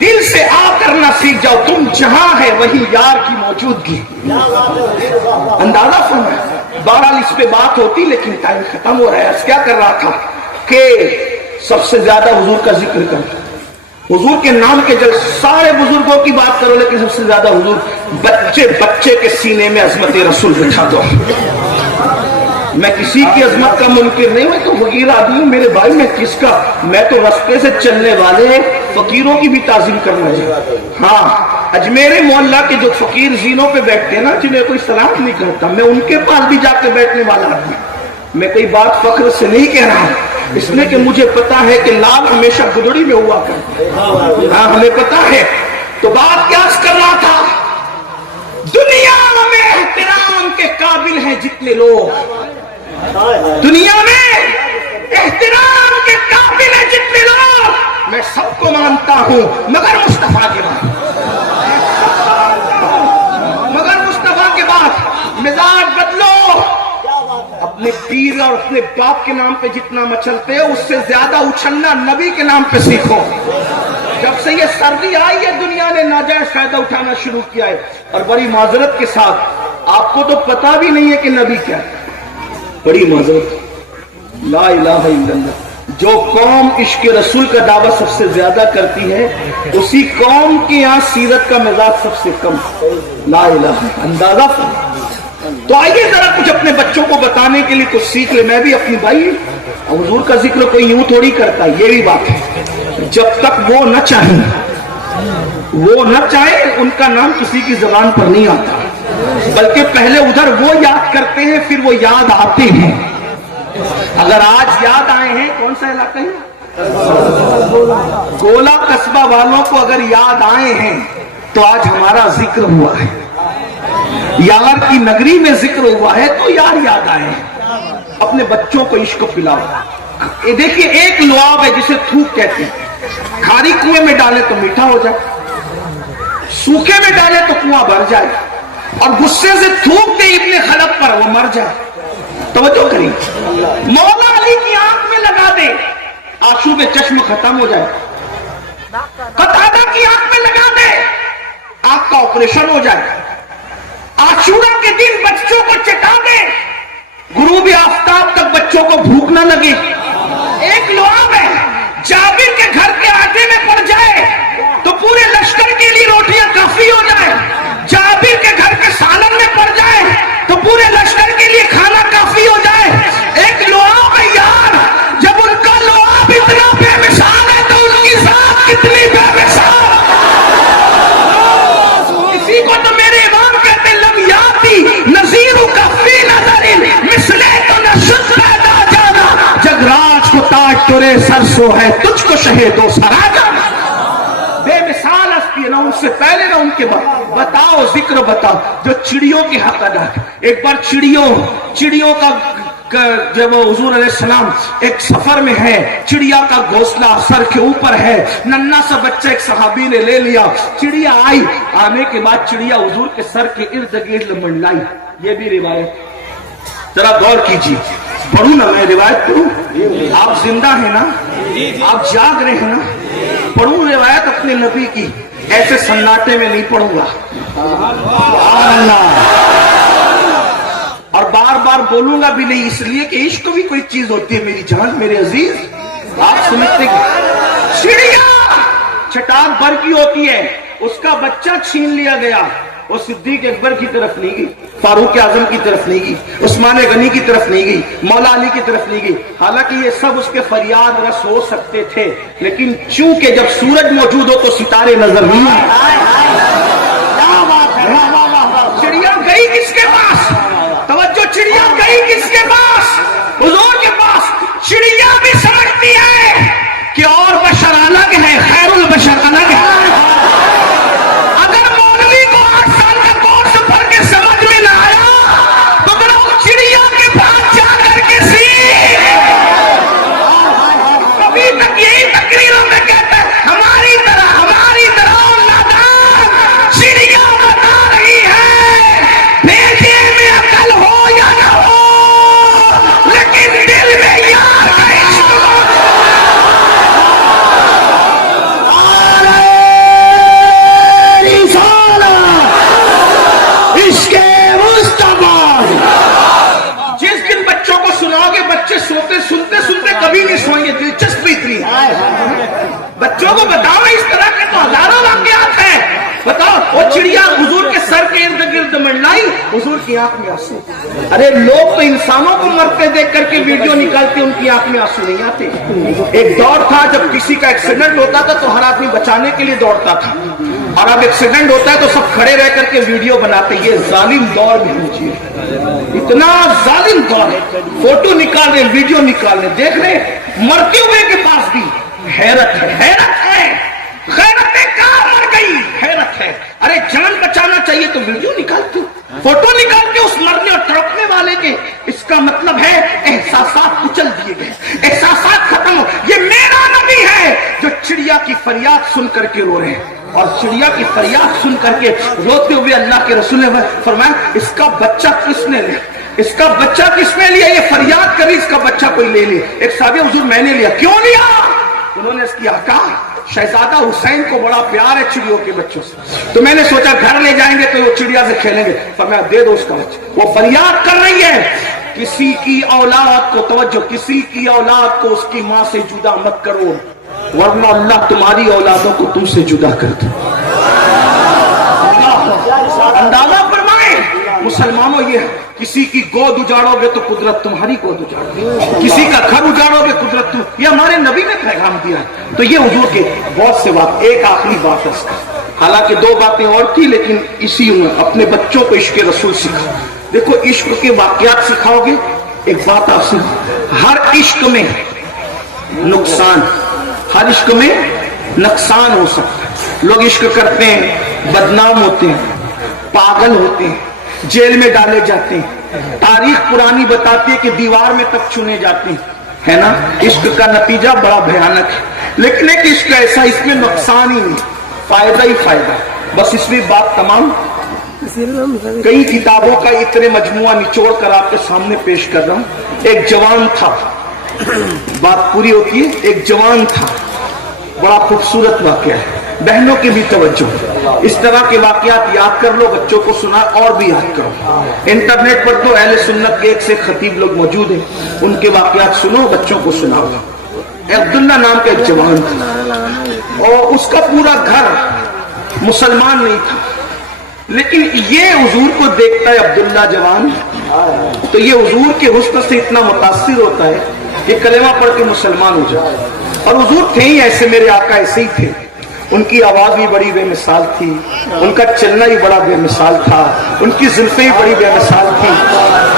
دل سے آ کرنا سیکھ جاؤ، تم جہاں ہے وہی یار کی موجودگی، اندازہ فرمائے۔ بہرحال اس پہ بات ہوتی لیکن ٹائم ختم ہو رہا ہے۔ کیا کر رہا تھا کہ سب سے زیادہ حضور کا ذکر کرو، حضور کے نام کے جل، سارے بزرگوں کی بات کرو لیکن سب سے زیادہ حضور، بچے بچے کے سینے میں عظمت رسول بٹھا دو۔ میں کسی کی عظمت کا منکر نہیں، میں تو فقیر آدمی ہوں میرے بھائی، میں کس کا، میں تو رستے سے چلنے والے فقیروں کی بھی تعظیم کرنا چاہیے۔ ہاں، اجمیر محلہ کے جو فقیر زینوں پہ بیٹھتے ہیں نا، جنہیں کوئی سلام نہیں کرتا، میں ان کے پاس بھی جا کے بیٹھنے والا آدمی، میں کوئی بات فخر سے نہیں کہہ رہا ہوں، اس لیے کہ مجھے پتا ہے کہ لال ہمیشہ گدڑی میں ہوا کرتا، ہاں ہمیں پتا ہے۔ تو بات کیا کر رہا تھا، دنیا میں احترام کے قابل ہیں جتنے لوگ، دنیا میں احترام کے قابل ہیں جتنے لوگ، میں سب کو مانتا ہوں مگر مصطفیٰ کے بعد، مگر مصطفیٰ کے بعد مزاج بدلو، اپنے پیر اور اپنے باپ کے نام پہ جتنا مچلتے ہو اس سے زیادہ اچھلنا نبی کے نام پہ سیکھو۔ جب سے یہ سردی آئی ہے دنیا نے ناجائز فائدہ اٹھانا شروع کیا ہے، اور بڑی معذرت کے ساتھ، آپ کو تو پتا بھی نہیں ہے کہ نبی کیا ہے، بڑی معذرت، لا الہ الا اللہ۔ جو قوم عشق رسول کا دعویٰ سب سے زیادہ کرتی ہے اسی قوم کے یہاں سیرت کا مزاج سب سے کم، لا الہ، اندازہ۔ تو آئیے ذرا کچھ اپنے بچوں کو بتانے کے لیے کچھ سیکھ لے۔ میں بھی اپنی بھائی، حضور کا ذکر کوئی یوں تھوڑی کرتا، یہ بھی بات ہے، جب تک وہ نہ چاہیں، وہ نہ چاہے، ان کا نام کسی کی زبان پر نہیں آتا، بلکہ پہلے ادھر وہ یاد کرتے ہیں پھر وہ یاد آتے ہیں۔ اگر آج یاد آئے ہیں، کون سا علاقہ ہے؟ گولا قصبہ والوں کو اگر یاد آئے ہیں تو آج ہمارا ذکر ہوا ہے، یار کی نگری میں ذکر ہوا ہے تو یار یاد آئے ہیں۔ اپنے بچوں کو عشق پلاؤ۔ دیکھیے ایک لعاب ہے جسے تھوک کہتے ہیں، کھاری کنویں میں ڈالے تو میٹھا ہو جائے، سوکھے میں ڈالے تو کنواں بھر جائے، اور غصے سے تھوک دے ابن خلب پر وہ مر جائے۔ توجہ کریں، مولا علی کی آنکھ میں لگا دے، آنسو میں چشم ختم ہو جائے، قتادہ کی آنکھ میں لگا دے، آنکھ کا آپریشن ہو جائے، عاشورہ کے دن بچوں کو چٹا دے، غروب آفتاب تک بچوں کو بھوک نہ لگے۔ ایک لعاب ہے، جابر کے گھر کے آٹے میں پڑ جائے تو پورے لشکر کے لیے روٹیاں کافی ہو جائے، جابر کے گھر کے سالن میں پڑ جائے تو پورے لشکر کے لیے کھانا کافی ہو جائے۔ ایک لعاب ہے یار، جب ان کا لعاب اتنا بے مثال ہے تو ان کی ذات کتنی بے مثال۔ اسی کو تو میرے امام کہتے لم یاتی نظیر کا فی نظر مثلے تو نشد پیدا جانا، جگ راج کو تاج تورے سر سو ہے، تجھ کو شہید و سرا جانا۔ بے مثال ہستی ہے، نہ ان سے پہلے نہ ان کے بعد۔ بتاؤ ذکر بتاؤ جو چڑیوں کے حق ادا۔ ایک بار چڑیوں کا جب حضور علیہ السلام ایک سفر میں ہے، چڑیا کا گھونسلہ سر کے اوپر ہے، ننھا سا بچہ ایک صحابی نے لے لیا، چڑیا آئی، آنے کے بعد چڑیا حضور کے سر کے ارد گرد منڈلائی. یہ بھی روایت، ذرا غور کیجیے. پڑھوں نا میں روایت پڑھوں؟ آپ زندہ ہیں نا؟ آپ جاگ رہے ہیں نا؟ پڑھوں روایت اپنے نبی کی، ایسے سناٹے میں نہیں پڑھوں گا. اور بار بار بولوں گا بھی نہیں، اس لیے کہ عشق بھی کوئی چیز ہوتی ہے میری جان، میرے عزیز. آپ سمجھتے ہیں چڑیا چٹاک بھر کی ہوتی ہے، اس کا بچہ چھین لیا گیا. وہ صدیق اکبر کی طرف نہیں گئی، فاروق اعظم کی طرف نہیں گئی، عثمان غنی کی طرف نہیں گئی، مولا علی کی طرف نہیں گئی. حالانکہ یہ سب اس کے فریاد رس ہو سکتے تھے، لیکن چونکہ جب سورج موجود ہو تو ستارے نظر نہیں آئے. چڑیا گئی کس کے پاس؟ توجہ، چڑیا گئی کس کے پاس؟ حضور کے پاس. چڑیا بھی سمجھتی ہے کہ اور بشر الگ ہے، خیر البشر الگ ہے. اگر مولوی کو 8 سال کا کورس پڑھ کے سمجھ میں نہ آیا تو ذرا چڑیا کے پاس جا کر کے سیکھ. ابھی تک یہی تقریروں میں کہتا ہے ہماری طرح نادان چڑیا بتا رہی ہے بھیجے میں عقل ہو یا نہ ہو، لیکن دل میں یار کا عشق ہو. جس دن بچوں کو سناؤ گے بچے سنتے کبھی نہیں سوئیں گے. دلچسپی اتنی بچوں کو بتاؤ، اس طرح کے تو ہزاروں واقعات ہیں. بتاؤ، وہ چڑیا حضور کے سر کے ارد گرد منڈلائی، حضور کی آنکھ میں آنسو. ارے لوگ تو انسانوں کو مرتے دیکھ کر کے ویڈیو نکالتے، ان کی آنکھ میں آنسو نہیں آتے. ایک دور تھا جب کسی کا ایکسیڈنٹ ہوتا تھا تو ہر آدمی بچانے کے لیے دوڑتا تھا، اور اب ایکسیڈنٹ ہوتا ہے تو سب کھڑے رہ کر کے ویڈیو بناتے. یہ ظالم دور بھی مجھے اتنا ظالم دور ہے. فوٹو نکال رہے، ویڈیو نکال رہے، دیکھ رہے مرتے ہوئے کے پاس بھی حیرت ہے. غیرت کہاں مر گئی؟ حیرت ہے. ارے جان بچانا چاہیے تو ویڈیو نکالتے ہو، فوٹو نکالتے اس مرنے اور تڑپنے والے کے. اس کا مطلب ہے احساسات کچل دیے گئے، احساسات ختم ہو. یہ میرا نبی ہے جو چڑیا کی فریاد سن کر کے رو رہے ہیں، اور چڑیا کی فریاد سن کر کے روتے ہوئے اللہ کے رسول نے فرمایا اس کا بچہ کس نے لیا؟ اس کا بچہ کس نے لیا؟ یہ فریاد کری اس کا بچہ کوئی لے لے. ایک صحابی، حضور میں نے لیا. کیوں لیا؟ انہوں نے اس کی آقا شہزادہ حسین کو بڑا پیار ہے چڑیوں کے بچوں سے، تو میں نے سوچا گھر لے جائیں گے تو وہ چڑیا سے کھیلیں گے. فرمایا دے دو اس کا بچہ. وہ فریاد کر رہی ہے کسی کی اولاد کو، توجہ، کسی کی اولاد کو اس کی ماں سے جدا مت کرو، ورنہ اللہ تمہاری اولادوں کو تم سے جدا کر دے. اندازہ فرمائے مسلمانوں، یہ کسی کی گود اجاڑو گے تو قدرت تمہاری گود اجاڑو گے، کسی کا گھر اجاڑو گے قدرت تم. یہ ہمارے نبی نے پیغام دیا. تو یہ حضور کے بہت سے بات. ایک آخری بات ہے، حالانکہ 2 باتیں اور تھی لیکن اسی میں اپنے بچوں کو عشق رسول سکھاؤ. دیکھو عشق کے واقعات سکھاؤ گے. ایک بات آپ سے، ہر عشق میں نقصان، ہر عشق میں نقصان ہو سکتا ہے. لوگ عشق کرتے ہیں، بدنام ہوتے ہیں، پاگل ہوتے ہیں، جیل میں ڈالے جاتے ہیں. تاریخ پرانی بتاتی ہے کہ دیوار میں تک چنے جاتے ہیں، ہے نا. عشق کا نتیجہ بڑا بھیانک ہے. لیکن ایک عشق ایسا، اس میں نقصان ہی نہیں، فائدہ ہی فائدہ. بس اس میں بات تمام. کئی کتابوں کا اتنے مجموعہ نچوڑ کر آپ کے سامنے پیش کر رہا ہوں. ایک جوان تھا، بات پوری ہوتی ہے. ایک جوان تھا، بڑا خوبصورت واقعہ ہے. بہنوں کی بھی توجہ، اس طرح کے واقعات یاد کر لو، بچوں کو سنا اور بھی یاد کرو. انٹرنیٹ پر تو اہل سنت کے ایک سے خطیب لوگ موجود ہیں، ان کے واقعات سنو، بچوں کو سناؤ. عبداللہ نام کا ایک جوان تھا، اور اس کا پورا گھر مسلمان نہیں تھا، لیکن یہ حضور کو دیکھتا ہے عبداللہ جوان، تو یہ حضور کے حسن سے اتنا متاثر ہوتا ہے کہ کلمہ پڑھ کے مسلمان ہو جائے. اور حضور تھے ہی ایسے، میرے آقا ایسے ہی تھے. ان کی آواز بھی بڑی بے مثال تھی، ان کا چلنا ہی بڑا بے مثال تھا، ان کی زلفیں ہی بڑی بے مثال تھی.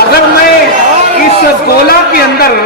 اگر میں اس گولا کے اندر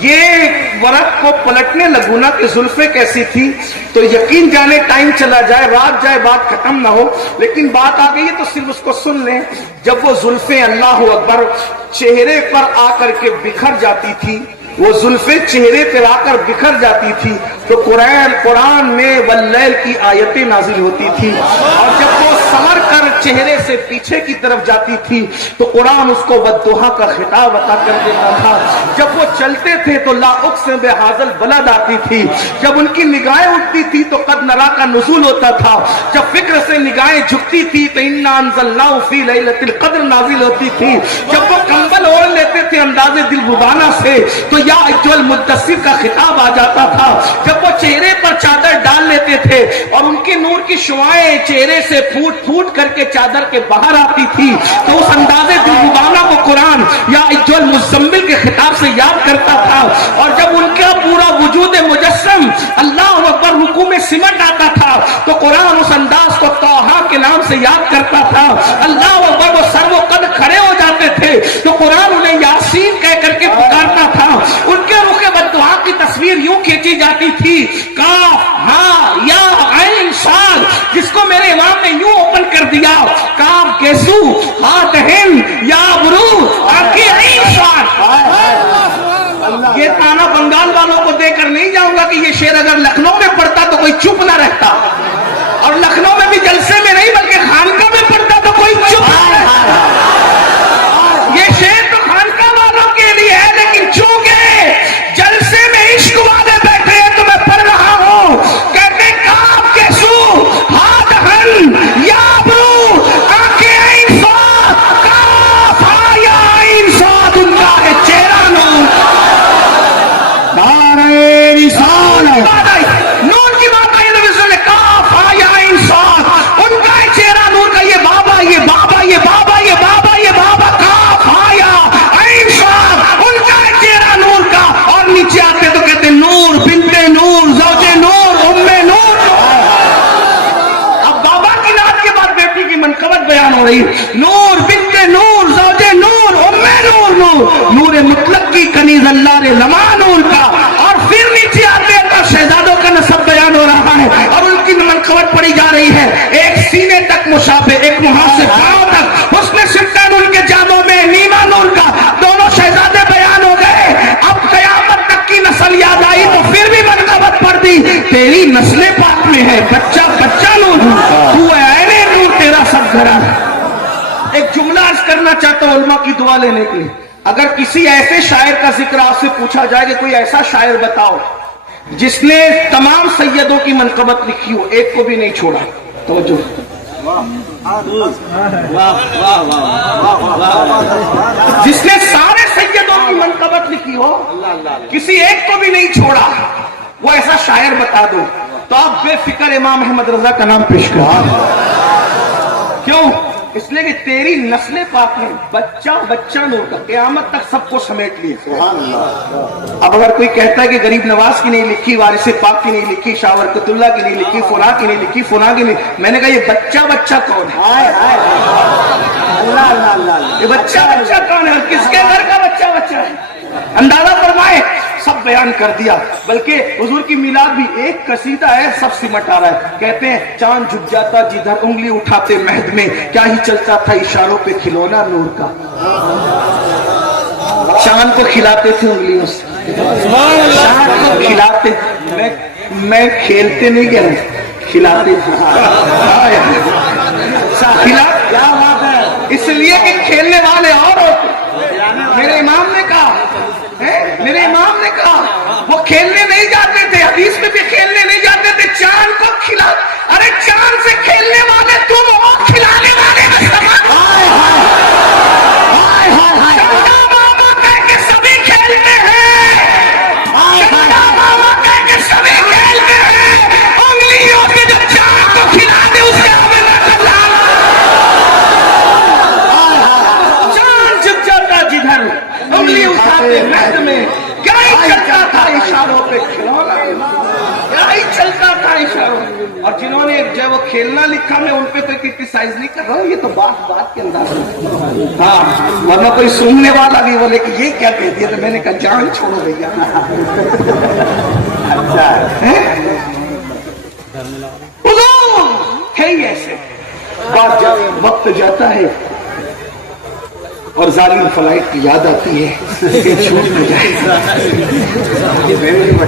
یہ ورق کو پلٹنے لگوں نا کہ زلفیں کیسی تھی تو یقین جانے ٹائم چلا جائے، رات جائے، بات ختم نہ ہو، لیکن بات آ گئی ہے تو صرف اس کو سن لیں۔ جب وہ زلفیں اللہ اکبر چہرے پر آ کر کے بکھر جاتی تھی، وہ زلفیں چہرے پر آ کر بکھر جاتی تھی تو قرآن میں واللیل کی آیتیں نازل ہوتی تھی، اور جب وہ سمر کر چہرے سے پیچھے کی طرف جاتی تھی تو قرآن اس کو والضحیٰ کا خطاب عطا کر دیتا تھا۔ جب وہ چلتے تھے تو لا اقسم بہذا البلد آتی تھی، جب ان کی نگاہیں اٹھتی تھی تو قد نرا کا نزول ہوتا تھا، جب فکر سے نگاہیں جھکتی تھی تو انا انزلناہ فی لیلۃ القدر نازل ہوتی تھی، جب وہ کمبل اوڑھ لیتے تھے انداز دل ربانہ سے تو یا ایھا المدثر کا خطاب آ جاتا تھا، جب وہ چہرے پر چادر ڈال لیتے تھے اور ان کے نور کی شعائیں چہرے سے پھوٹ پھوٹ کر کے چادر کے باہر آتی تھی تو اس انداز دل ربانہ کو قرآن یا ایھا المزمل کے خطاب سے یاد کرتا تھا، اور جب ان کا پورا وجود مجسم اللہ اکبر رکوع میں سمٹ آتا تھا تو قرآن اس انداز کو طٰہٰ کے نام سے یاد کرتا تھا، اللہ اکبر وہ سر و قد کھڑے ہو جاتے تھے تو قرآن انہیں یاسین کہہ کر کے پکارتا تھا، ان کے رخ والضحیٰ کی تصویر یوں کھینچی جاتی تھی، کاف ہاں یا عین صاد، جس کو میرے امام نے یوں اوپن کر دیا، کاف گیسو ہاتھ ہند یا برو آنکھیں عین صاد۔ یہ تانا بنگال والوں کو دے کر نہیں جاؤں گا کہ یہ شعر اگر لکھنؤ میں پڑھتا تو کوئی چپ نہ رہتا، اور لکھنؤ میں بھی جلسے میں نہیں بلکہ خانقاہ میں پڑھتا تو کوئی چپ نہ رہتا۔ یہ شعر تو خانقاہ والوں کے لیے ہے، لیکن چونکہ جلسے میں عشق والے بیٹھے ہیں تو میں پڑھ رہا ہوں، کہتے کاف کے سو ہاتھ ہن یا برو آنکھیں عین صاد، کاف ہا یا عین صاد، ان کا ہے چہرہ نور۔ نعرہ رسالت، نور کی بات آئی نبی صلی اللہ علیہ وسلم، کاف ہا یا عین صاد، ان کا ہے چہرہ نور کا، یہ بابا یہ بابا یہ بابا یہ بابا یہ بابا، کاف ہا یا عین صاد، ان کا ہے چہرہ نور کا، اور نیچے آتے تو کہتے نور بنت نور زوج نور ام نور۔ اب بابا کی نعت کے بعد بیٹی کی منقبت بیان ہو رہی، نور بنت نور زوج نور ام نور، نور نور مطلق کی کنیز اللہ نے لما نور کا، اور پھر نیچے آتے تو شہزادوں کا نسب بیان ہو رہا ہے اور ان کی منقبت پڑی جا رہی ہے، ایک سینے تک مشابہ، ایک وہاں سے پاؤں تک حسن سلطان ان کے جاموں میں نیما نور کا، دونوں شہزادے بیان ہو گئے۔ اب قیامت تک کی نسل یاد آئی تو پھر بھی منقبت پڑ دی، تیری نسل پاک میں ہے بچہ بچہ نور، تو عین نور تیرا سب گھر ہے۔ ایک جملہ عرض کرنا چاہتا ہوں علماء کی دعا لینے کے لیے، اگر کسی ایسے شاعر کا ذکر آپ سے پوچھا جائے کہ کوئی ایسا شاعر بتاؤ جس نے تمام سیدوں کی منقبت لکھی ہو، ایک کو بھی نہیں چھوڑا، توجہ، جس نے سارے سیدوں کی منقبت لکھی ہو کسی ایک کو بھی نہیں چھوڑا، وہ ایسا شاعر بتا دو تو آپ بے فکر امام احمد رضا کا نام پیش کرو۔ کیوں؟ اس لیے کہ تیری نسل پاک ہے بچہ بچہ نور کا، قیامت تک سب کو سمیٹ لیے۔ اب اگر کوئی کہتا ہے کہ غریب نواز کی نہیں لکھی، وارث پاک کی نہیں لکھی، شاہ برکت اللہ کی نہیں لکھی، فلاں کی نہیں لکھی، فلاں کی نہیں، میں نے کہا یہ بچہ بچہ کون ہے؟ یہ بچہ بچہ کون ہے اور کس کے گھر کا بچہ بچہ ہے؟ اندازہ فرمائے، سب بیان کر دیا، بلکہ حضور کی میلاد بھی ایک قصیدہ ہے، سب سمٹ آ رہا ہے۔ کہتے ہیں چاند جھک جاتا جدھر انگلی اٹھاتے مہد میں، کیا ہی چلتا تھا اشاروں پہ کھلونا نور کا، چاند کو کھلاتے تھے انگلیوں سے، چاند کو کھلاتے، میں کھیلتے نہیں گیا، کھلاتے اس لیے کہ کھیلنے والے اور ہوتے۔ میرے امام نے کہا، میرے امام نے کہا وہ کھیلنے نہیں جاتے تھے، حدیث میں بھی کھیلنے نہیں جاتے تھے، چاند کو کھلا، ارے چاند سے کھیلنے والے تم ہو، کھلانے والے میں سمان۔ چندا ماما کہہ کے سبھی کھیلتے ہیں، چندا ماما کہہ کے سبھی کھیلتے ہیں، انگلیوں سے جو چاند کو کھلا دے اس کا ہمیں نہ کرنا۔ چاند جھک جاتا جدھر انگلی اٹھاتے مہد میں، کیا ہی چلتا تھا اشاروں پہ کھلونا، کیا ہی چلتا تھا اشاروں پہ۔ اور جنہوں نے جو ہے وہ کھیلنا لکھا میں ان پہ تو کرٹیسائز نہیں کر رہا ہوں، یہ تو بات کے انداز میں، ہاں، ورنہ کوئی سننے والا بھی بولے کہ یہ کیا کہتی ہے، تو میں نے کہا جان چھوڑو بھیا۔ اچھا ہے ہی ایسے بات، جب وقت جاتا ہے اور ظالم فلائٹ کی یاد آتی ہے کہ چھوٹ نہ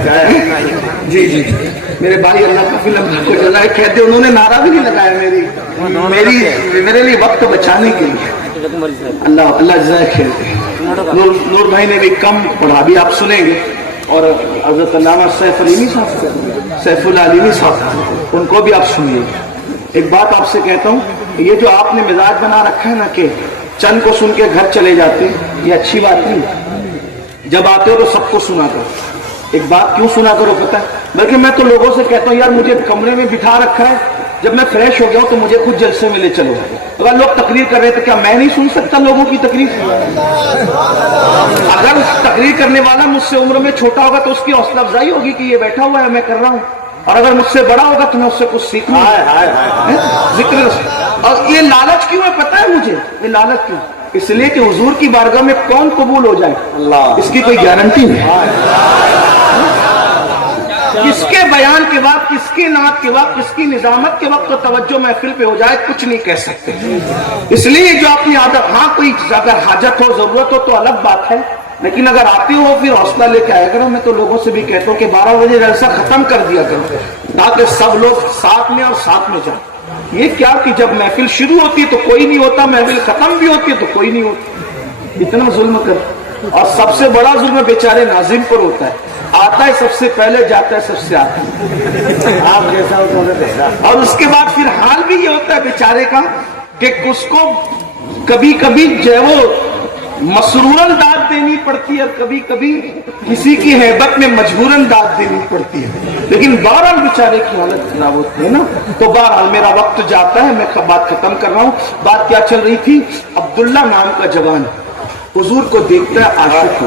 جائے۔ جی جی میرے بھائی اللہ کا فلم کو جلائے کہتے، انہوں نے نعرہ بھی نہیں لگایا میرے لیے وقت بچانے کے لیے۔ اللہ جزائے خیر دے۔ نور بھائی نے بھی کم پڑھا، بھی آپ سنیں گے، اور حضرت علامہ سیف اللہ علیمی صاحب، ان کو بھی آپ سنیے گے۔ ایک بات آپ سے کہتا ہوں، یہ جو آپ نے مزاج بنا رکھا ہے نا کہ چند کو سن کے گھر چلے جاتے، یہ اچھی بات نہیں۔ جب آتے ہو تو سب کو سنا کرو۔ ایک بات کیوں سنا کرو پتہ ہے؟ بلکہ میں تو لوگوں سے کہتا ہوں یار مجھے کمرے میں بٹھا رکھا ہے، جب میں فریش ہو گیا ہوں تو مجھے خود جلسے میں لے چلو۔ اگر لوگ تقریر کر رہے تھے کیا میں نہیں سن سکتا لوگوں کی تقریر؟ اگر تقریر کرنے والا مجھ سے عمر میں چھوٹا ہوگا تو اس کی حوصلہ افزائی ہوگی کہ یہ بیٹھا ہوا ہے میں کر رہا ہوں، اور اگر مجھ سے بڑا ہوگا تو میں اس سے کچھ سیکھوں۔ ذکر اور یہ لالچ کیوں ہے پتہ ہے مجھے؟ یہ لالچ کیوں؟ اس لیے کہ حضور کی بارگاہ میں کون قبول ہو جائے اس کی کوئی گارنٹی نہیں۔ کس کے بیان کے وقت، کس کی نعت کے وقت، کس کی نظامت کے وقت تو توجہ محفل پہ ہو جائے کچھ نہیں کہہ سکتے۔ اس لیے جو اپنی عادت، ہاں کوئی اگر حاجت ہو ضرورت ہو تو الگ بات ہے، لیکن اگر آتے ہو پھر حوصلہ لے کے آیا کرو۔ میں تو لوگوں سے بھی کہتا ہوں کہ 12 بجے جلسہ ختم کر دیا کرو تاکہ سب لوگ ساتھ میں اور ساتھ میں جائیں۔ یہ کیا کہ جب محفل شروع ہوتی ہے تو کوئی نہیں ہوتا، محفل ختم بھی ہوتی ہے تو کوئی نہیں ہوتا، اتنا ظلم کر۔ اور سب سے بڑا ظلم بیچارے ناظم پر ہوتا ہے، آتا ہے سب سے پہلے، جاتا ہے سب سے آتا آپ جیسا اور اس کے بعد پھر حال بھی یہ ہوتا ہے بیچارے کا کہ اس کو کبھی کبھی جو ہے وہ مسرورن داد دینی پڑتی ہے، اور کبھی کبھی کسی کی ہیبت میں مجبورن داد دینی پڑتی ہے، لیکن بہرحال بیچارے کی حالت خراب ہوتی ہے نا۔ تو بہرحال میرا وقت جاتا ہے، میں بات ختم کر رہا ہوں۔ بات کیا چل رہی تھی؟ عبداللہ نام کا جوان حضور کو دیکھتا ہے، عاشق ہو،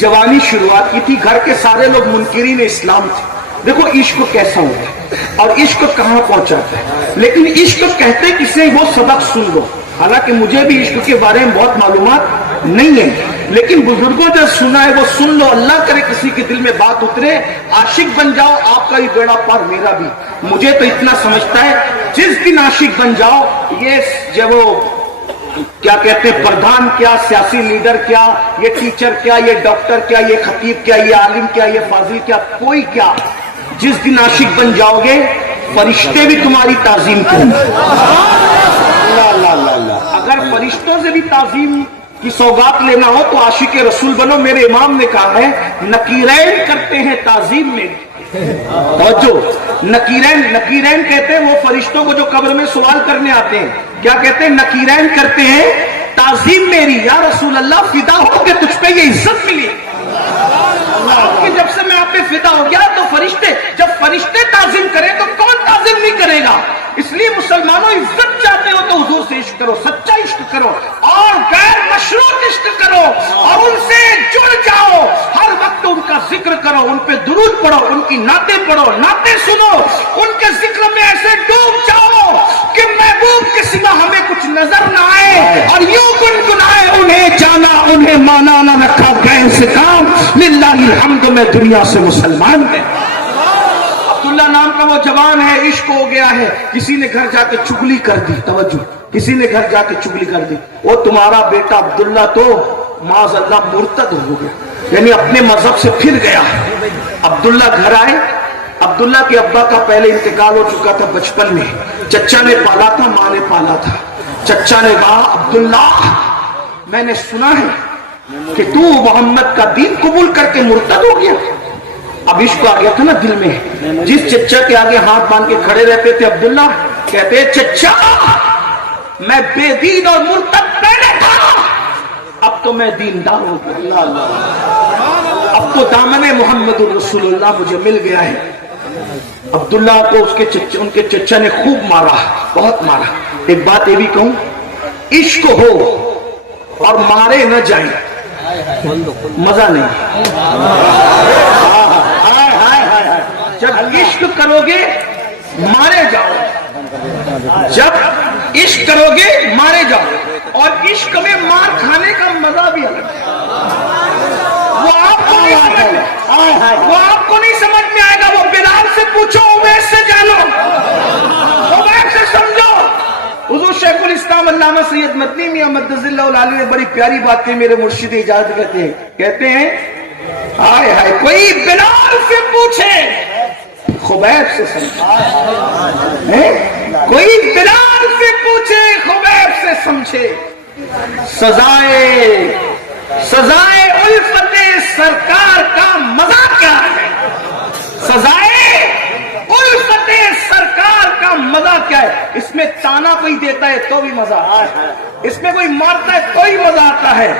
جوانی شروعات کی تھی، گھر کے سارے لوگ منکرین اسلام تھے۔ دیکھو عشق کیسا ہوتا ہے اور عشق کہاں پہنچاتا ہے، لیکن عشق کہتے کسے وہ سبق سن لو۔ حالانکہ مجھے بھی عشق کے بارے میں بہت معلومات نہیں ہے، لیکن بزرگوں نے سنا ہے وہ سن لو، اللہ کرے کسی کے دل میں بات اترے، عاشق بن جاؤ، آپ کا بھی بیڑا پار میرا بھی۔ مجھے تو اتنا سمجھتا ہے جس دن عاشق بن جاؤ، یہ جو وہ کیا کہتے ہیں پردھان کیا، سیاسی لیڈر کیا، یہ ٹیچر کیا، یہ ڈاکٹر کیا، یہ خطیب کیا، یہ عالم کیا، یہ فاضل کیا، کوئی کیا، جس دن عاشق بن جاؤ گے فرشتے بھی تمہاری تعظیم کریں گے۔ اگر فرشتوں سے بھی تعظیم کی سوگات لینا ہو تو عاشق رسول بنو۔ میرے امام نے کہا ہے نکیرین کرتے ہیں تعظیم میں، توجہ، نکیرین کہتے ہیں وہ فرشتوں کو جو قبر میں سوال کرنے آتے ہیں، کیا کہتے ہیں؟ نکیرین کرتے ہیں تعظیم میری، یا رسول اللہ فدا ہو کہ تجھ پہ یہ عزت ملی۔ کہ جب سے میں آپ پہ فدا ہو گیا تو فرشتے، جب فرشتے تعظیم کریں تو کون تعظیم نہیں کرے گا؟ اس لیے مسلمانوں عزت چاہتے ہو تو حضور سے عشق کرو، سچا عشق کرو، اور غیر مشروط عشق کرو، اور ان سے جڑ جاؤ، ہر وقت ان کا ذکر کرو، ان پہ درود پڑھو، ان کی نعتیں پڑھو، نعتیں سنو، ان کے ذکر میں ایسے ڈوب جاؤ کہ محبوب کے سوا ہمیں کچھ نظر نہ آئے، اور یوں گنگنائے انہیں جانا انہیں مانا نہ رکھا گئے سے کام، للہ الحمد میں دنیا سے مسلمان ہے۔ عبداللہ نام کا وہ جوان ہے، عشق ہو گیا ہے، کسی نے گھر جا کے چگلی کر دی، توجہ، کسی نے گھر جا کے چگلی کر دی، وہ تمہارا بیٹا عبداللہ تو معاذ اللہ مرتد ہو گیا، یعنی اپنے مذہب سے پھر گیا۔ عبداللہ گھر آئے، عبداللہ کے ابا کا پہلے انتقال ہو چکا تھا بچپن میں، چچا نے پالا تھا، ماں نے پالا تھا۔ چچا نے کہا عبداللہ میں نے سنا ہے کہ تو محمد کا دین قبول کر کے مرتد ہو گیا۔ اب عشق آ گیا تھا نا دل میں، جس چچا کے آگے ہاتھ باندھ کے کھڑے رہتے تھے عبداللہ کہتے چچا میں بے دین اور مرتد پہلے تھا، اب تو میں دیندار ہو گیا، اب تو دامن محمد رسول اللہ مجھے مل گیا ہے۔ عبداللہ کو ان کے چچا نے خوب مارا، بہت مارا۔ ایک بات یہ بھی کہوں، عشق ہو اور مارے نہ جائیں مزہ نہیں۔ جب عشق کرو گے مارے جاؤ. جب عشق کرو گے مارے جاؤ. اور عشق میں مار کھانے کا مزہ بھی الگ ہے. وہ آپ کو نہیں سمجھ میں آئے گا. وہ بلال سے پوچھو, عمیر سے جانو, عمیر سے سمجھو. حضور شیخ الاسلام علامہ سید مدنی میاں مدد اللہ العالی نے بڑی پیاری بات کی. میرے مرشد اجازت کہتے ہیں ہائے ہائے کوئی بلال سے پوچھے خبیب سے سمجھے, کوئی بلال سے پوچھے خبیب سے سمجھے. سزائے الفت سرکار کا مزہ کیا ہے؟ سزائے الفت سرکار کا مزہ کیا ہے؟ اس میں تانا کوئی دیتا ہے تو بھی مزہ آتا ہے, اس میں کوئی مارتا ہے تو ہی مزہ آتا ہے,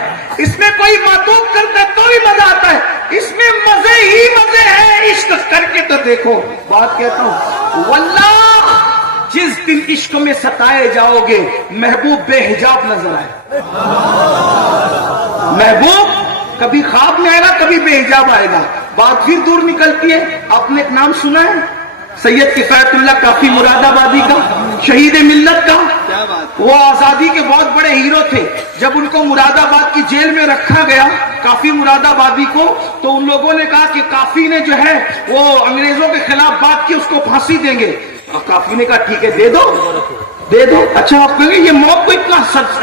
اس میں کوئی معطوف کرتا ہے تو بھی مزہ آتا ہے. اس میں مزے ہی مزے ہیں. عشق کر کے تو دیکھو. بات کہتا ہوں واللہ جس دن عشق میں ستائے جاؤ گے محبوب بے حجاب نظر آئے. محبوب کبھی خواب میں آئے گا, کبھی بے حجاب آئے گا. بات پھر دور نکلتی ہے. آپ نے ایک نام سنا ہے سید کفایت اللہ کافی مراد آبادی کا, شہید ملت کا. وہ آزادی کے بہت بڑے ہیرو تھے. جب ان کو مراد آباد کی جیل میں رکھا گیا کافی مراد آبادی کو, تو ان لوگوں نے کہا کہ کافی نے جو ہے وہ انگریزوں کے خلاف بات کی, اس کو پھانسی دیں گے. اور کافی نے کہا ٹھیک ہے دے دو. اچھا آپ کہیں گے یہ موت کو اتنا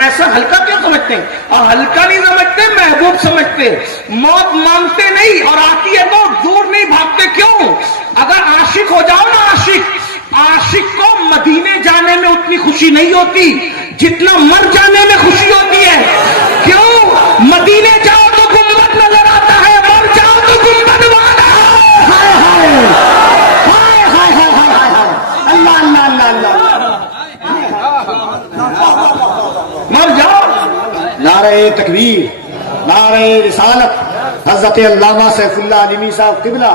ایسا ہلکا کیوں سمجھتے ہیں؟ اور ہلکا نہیں سمجھتے, محبوب سمجھتے. موت مانگتے نہیں, اور آتی ہے تو دور نہیں بھاگتے. کیوں؟ اگر عاشق ہو جاؤ نا, عاشق کو مدینے جانے میں اتنی خوشی نہیں ہوتی جتنا مر جانے میں خوشی ہوتی ہے. کیوں؟ مدینے جاؤ تو گنبد نظر آتا ہے, مر جاؤ تو گنبد والا. اللہ اللہ اللہ اللہ, مر جاؤ. نعرہ تکبیر, نعرہ رسالت. حضرت علامہ سیف اللہ علیمی صاحب قبلہ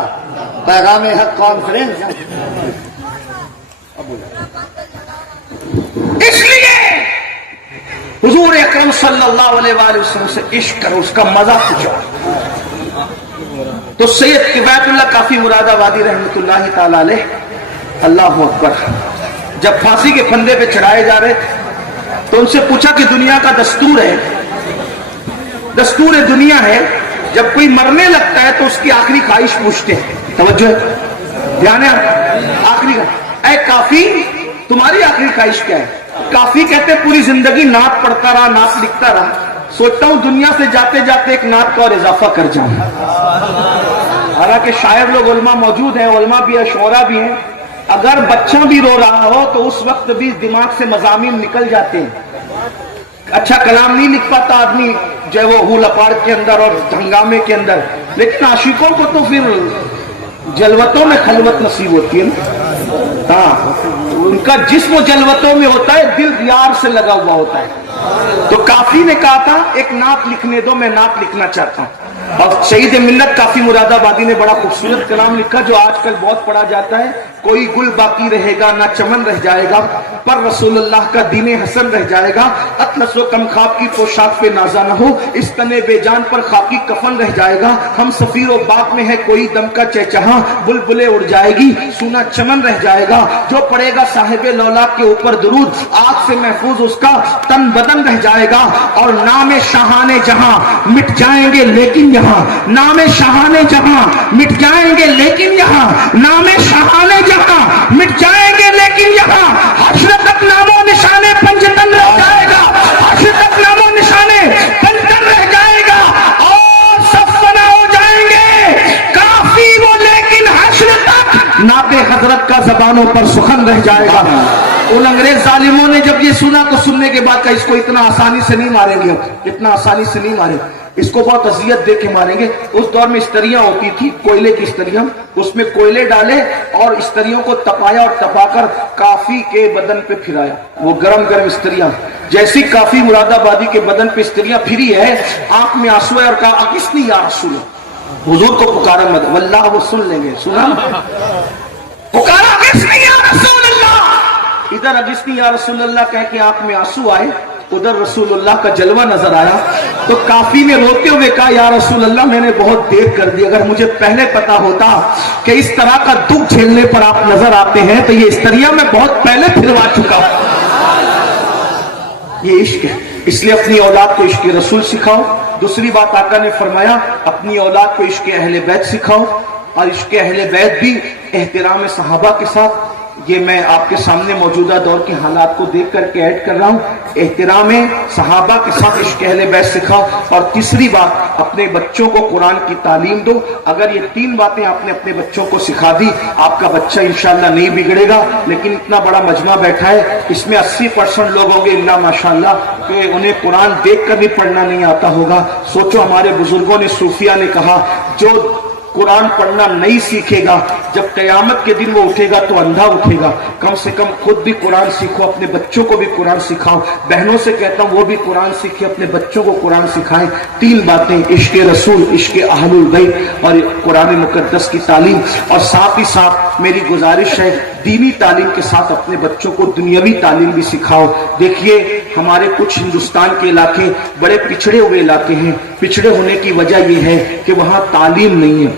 پیغام حق کانفرنس. اس لیے حضور اکرم صلی اللہ علیہ وآلہ وسلم سے عشق کرو, اس کا مزہ پوچھو. تو سید کفایت اللہ کافی مراد آبادی رحمت اللہ تعالی علیہ, اللہ اکبر, جب پھانسی کے پھندے پہ چڑھائے جا رہے تو ان سے پوچھا کہ دنیا کا دستور دنیا ہے جب کوئی مرنے لگتا ہے تو اس کی آخری خواہش پوچھتے ہیں. توجہ دھیان ہے, آخری اے کافی تمہاری آخری خواہش کیا ہے؟ کافی کہتے پوری زندگی نعت پڑھتا رہا, نعت لکھتا رہا, سوچتا ہوں دنیا سے جاتے جاتے ایک نعت کا اور اضافہ کر جاؤں. حالانکہ شاعر لوگ علماء موجود ہیں, علماء بھی ہیں, شعراء بھی ہیں. اگر بچہ بھی رو رہا ہو تو اس وقت بھی دماغ سے مضامین نکل جاتے ہیں. اچھا کلام نہیں لکھ پاتا آدمی جو ہے وہ ہول اپاڑ کے اندر اور ہنگامے کے اندر, لیکن عاشقوں کو تو پھر جلوتوں میں خلوت نصیب ہوتی ہے نا. ہاں, ان کا جسم جلوتوں میں ہوتا ہے, دل یار سے لگا ہوا ہوتا ہے. تو کافی نے کہا تھا ایک نعت لکھنے دو, میں نعت لکھنا چاہتا ہوں. اور شہید ملت کافی مراد آبادی نے بڑا خوبصورت کلام لکھا جو آج کل بہت پڑھا جاتا ہے. کوئی گل باقی رہے گا نہ چمن رہ جائے گا, پر رسول اللہ کا دین حسن رہ جائے گا. اطلس و کم خواب کی پوشاک پہ نازا نہ ہو, اس تنے بے جان پر خاکی کفن رہ جائے گا. ہم سفیر و باغ میں ہے کوئی دم کا چہچہا, بلبلے اڑ جائے گی سونا چمن رہ جائے گا. جو پڑے گا صاحب لولاک کے اوپر درود, آگ سے محفوظ اس کا تن بدن رہ جائے گا. اور نام شاہان جہاں مٹ جائیں گے لیکن یہاں, نام شاہان جہاں مٹ جائیں گے لیکن یہاں, نام شاہان جہاں مٹ جائیں گے لیکن یہاں. حشر تک نام و نشانے پنجتن رہ جائے گا, حشر تک نام و نشانے پنجتن رہ جائے گا, اور سب فنا ہو جائیں گے. کافی وہ لیکن حشر تک نعت حضرت کا زبانوں پر سخن رہ جائے گا. ان انگریز ظالموں نے جب یہ سنا تو سننے کے بعد کہا اس کو اتنا آسانی سے نہیں ماریں گے, اتنا آسانی سے نہیں ماریں, اس کو بہت اذیت دے کے ماریں گے. اس دور میں استریاں ہوتی تھی, کوئلے کی استریاں, اس میں کوئلے ڈالے اور استریوں کو تپایا اور تپا کر کافی کے بدن پہ پھرایا. وہ گرم گرم استریاں, جیسی کافی مراد آبادی کے بدن پہ استریاں پھری ہے, آنکھ میں آنسو ہے, اور کہا اغثنی یا رسول اللہ, حضور کو پکارا مت, واللہ وہ سن لیں گے. سنا پکارا اغثنی یا رسول اللہ, ادھر اغثنی یا رسول اللہ کہہ کے آنکھ میں آنسو آئے, ادھر رسول اللہ کا جلوہ نظر آیا تو کافی نے روتے ہوئے کہا یا رسول اللہ میں نے بہت دیر کر دی، اگر مجھے پہلے پتا ہوتا کہ اس طرح کا دکھ جھیلنے پر آپ نظر آتے ہیں تو یہ استریا میں بہت پہلے پھروا چکا۔ یہ عشق ہے، اس لیے اپنی اولاد کو عشق رسول سکھاؤ۔ دوسری بات آقا نے فرمایا اپنی اولاد کو عشق اہل بیت سکھاؤ، اور عشق اہل بیت بھی احترام صحابہ کے ساتھ۔ یہ میں آپ کے سامنے موجودہ دور کے حالات کو دیکھ کر کے ایڈ کر رہا ہوں، احترام صحابہ کے ساتھ عشق اہل بیت سکھاؤ۔ اور تیسری بات اپنے بچوں کو قرآن کی تعلیم دو۔ اگر یہ 3 باتیں آپ نے اپنے بچوں کو سکھا دی آپ کا بچہ انشاءاللہ نہیں بگڑے گا۔ لیکن اتنا بڑا مجمع بیٹھا ہے، اس میں 80% لوگ ہوں گے اللہ ماشاءاللہ کہ انہیں قرآن دیکھ کر بھی پڑھنا نہیں آتا ہوگا۔ سوچو ہمارے بزرگوں نے صوفیہ نے کہا جو قرآن پڑھنا نہیں سیکھے گا جب قیامت کے دن وہ اٹھے گا تو اندھا اٹھے گا۔ کم سے کم خود بھی قرآن سیکھو، اپنے بچوں کو بھی قرآن سکھاؤ۔ بہنوں سے کہتا ہوں وہ بھی قرآن سیکھے، اپنے بچوں کو قرآن سکھائیں۔ 3 باتیں، عشق رسول، عشق اہل البیت اور قرآن مقدس کی تعلیم۔ اور ساتھ ہی ساتھ میری گزارش ہے دینی تعلیم کے ساتھ اپنے بچوں کو دنیاوی تعلیم بھی سکھاؤ۔ دیکھیے ہمارے کچھ ہندوستان کے علاقے بڑے پچھڑے ہوئے علاقے ہیں، پچھڑے ہونے کی وجہ یہ ہے کہ وہاں تعلیم نہیں ہے،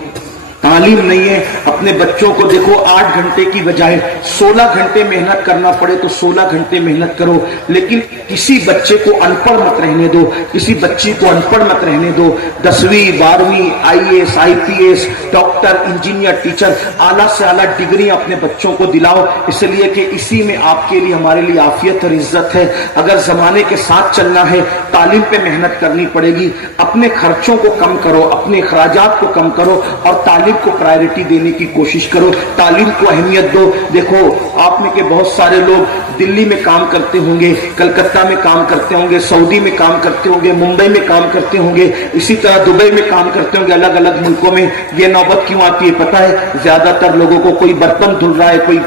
تعلیم نہیں ہے۔ اپنے بچوں کو دیکھو 8 گھنٹے کی بجائے 16 گھنٹے محنت کرنا پڑے تو 16 گھنٹے محنت کرو، لیکن کسی بچے کو ان پڑھ مت رہنے دو، کسی بچی کو ان پڑھ مت رہنے دو۔ 10ویں 12ویں IAS IPS doctor engineer teacher اعلیٰ سے اعلیٰ ڈگری اپنے بچوں کو دلاؤ، اس لیے کہ اسی میں آپ کے لیے ہمارے لیے عافیت اور عزت ہے۔ اگر زمانے کے ساتھ چلنا ہے تعلیم پہ محنت کرنی پڑے گی۔ اپنے خرچوں کو کم کرو، اپنے اخراجات کو کم کرو اور تعلیم کو پرائرٹی دینے کی کوشش کرو، تعلیم کو اہمیت دو۔ دیکھو آپ میں کے بہت سارے لوگ دلی میں کام کرتے ہوں گے، کلکتہ میں کام کرتے ہوں گے، سعودی میں کام کرتے ہوں گے، ممبئی میں کام کرتے ہوں گے، اسی طرح دبئی میں کام کرتے ہوں گے، الگ الگ ملکوں میں۔ یہ نوبت کیوں آتی ہے پتہ ہے؟ زیادہ تر لوگوں کو کوئی برتن دھل رہا ہے، کوئی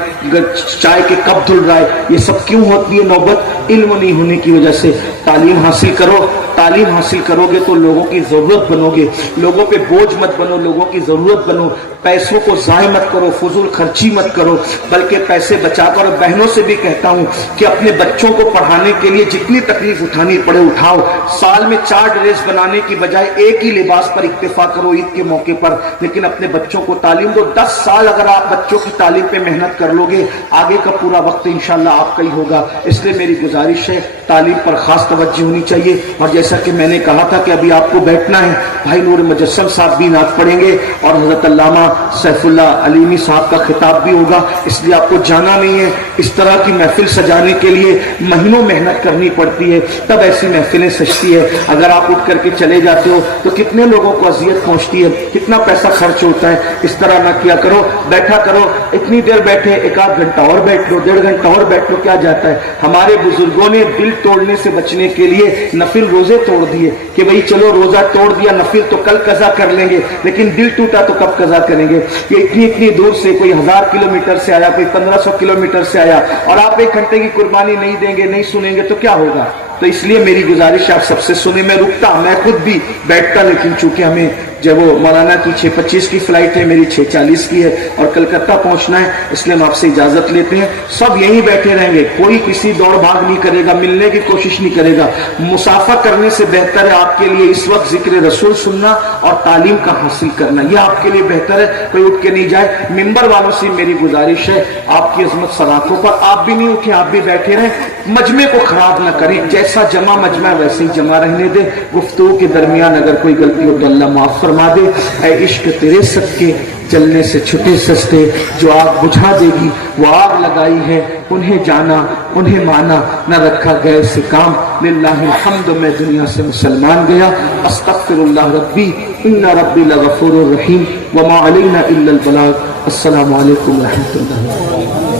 چائے کے کپ دھل رہا ہے، یہ سب کیوں ہوتی ہے نوبت؟ علم نہیں ہونے کی وجہ سے۔ تعلیم حاصل کرو، تعلیم حاصل کرو گے تو لوگوں کی ضرورت بنو گے، لوگوں پہ بوجھ مت بنو، لوگوں کی ضرورت بنو۔ پیسوں کو ضائع مت کرو، فضول خرچی مت کرو، بلکہ پیسے بچا کر۔ بہنوں سے بھی کہتا ہوں کہ اپنے بچوں کو پڑھانے کے لیے جتنی تکلیف اٹھانی پڑے اٹھاؤ۔ سال میں 4 ڈریس بنانے کی بجائے ایک ہی لباس پر اکتفا کرو عید کے موقع پر، لیکن اپنے بچوں کو تعلیم دو۔ 10 سال اگر آپ بچوں کی تعلیم پہ محنت کر لو گے آگے کا پورا وقت انشاءاللہ آپ کا ہی ہوگا۔ اس لیے میری گزارش ہے تعلیم پر خاص توجہ ہونی چاہیے۔ اور جیسا کہ میں نے کہا تھا کہ ابھی آپ کو بیٹھنا ہے، بھائی نور مجسم صاحب بھی نعت پڑھیں گے اور حضرت علامہ سیف اللہ علیمی صاحب کا خطاب بھی ہوگا، اس لیے آپ کو جانا نہیں ہے۔ اس طرح کی محفل سجانے کے لیے مہینوں محنت کرنی پڑتی ہے، تب ایسی محفلیں سجتی ہے۔ اگر آپ اٹھ کر کے چلے جاتے ہو تو کتنے لوگوں کو اذیت پہنچتی ہے، کتنا پیسہ خرچ ہوتا ہے۔ اس طرح نہ کیا کرو، بیٹھا کرو، اتنی دیر بیٹھے 1 گھنٹہ اور بیٹھ لو، 1.5 گھنٹہ اور بیٹھ لو، کیا جاتا ہے۔ ہمارے بزرگوں نے دل توڑنے سے بچنے کے لیے نفل روزے توڑ دیے کہ بھئی چلو روزہ توڑ دیا، نفل تو کل قضا کر لیں گے، لیکن دل ٹوٹا تو کب قضا کریں گے۔ یہ اتنی دور سے کوئی 1000 کلومیٹر سے آیا، کوئی 1500 کلومیٹر سے آیا، اور آپ 1 گھنٹے کی قربانی نہیں دیں گے، نہیں سنیں گے تو کیا ہوگا؟ تو اس لیے میری گزارش آپ سب سے سنیں۔ میں رکتا، میں خود بھی بیٹھتا، لیکن چونکہ ہمیں جب وہ مولانا کی 6:25 کی فلائٹ ہے، میری 6:40 کی ہے اور کلکتہ پہنچنا ہے، اس لیے ہم آپ سے اجازت لیتے ہیں۔ سب یہیں بیٹھے رہیں گے، کوئی کسی دوڑ بھاگ نہیں کرے گا، ملنے کی کوشش نہیں کرے گا۔ مسافر کرنے سے بہتر ہے آپ کے لیے اس وقت ذکر رسول سننا اور تعلیم کا حاصل کرنا، یہ آپ کے لیے بہتر ہے۔ کوئی اٹھ کے نہیں جائے۔ ممبر والوں سے میری گزارش ہے آپ کی عظمت سراخوں پر آپ بھی نہیں اٹھے، آپ بھی بیٹھے رہیں، مجمع کو خراب نہ کریں، جیسا جمع مجمع ویسے ہی جمع رہنے دیں۔ گفتگو کے درمیان اگر کوئی غلطی ہو تو اللہ معاف فرما دے۔ اے عشق تیرے صدقے جلنے سے چھٹے سستے، جو آگ بجھا دے گی وہ آگ لگائی ہے، انہیں جانا انہیں مانا، نہ رکھا غیر سے کام۔ للہ الحمد، میں دنیا سے مسلمان گیا۔ استغفر اللہ ربی ان ربی لغفور الرحیم وما علینا الا البلاغ۔ السلام علیکم ورحمۃ اللہ۔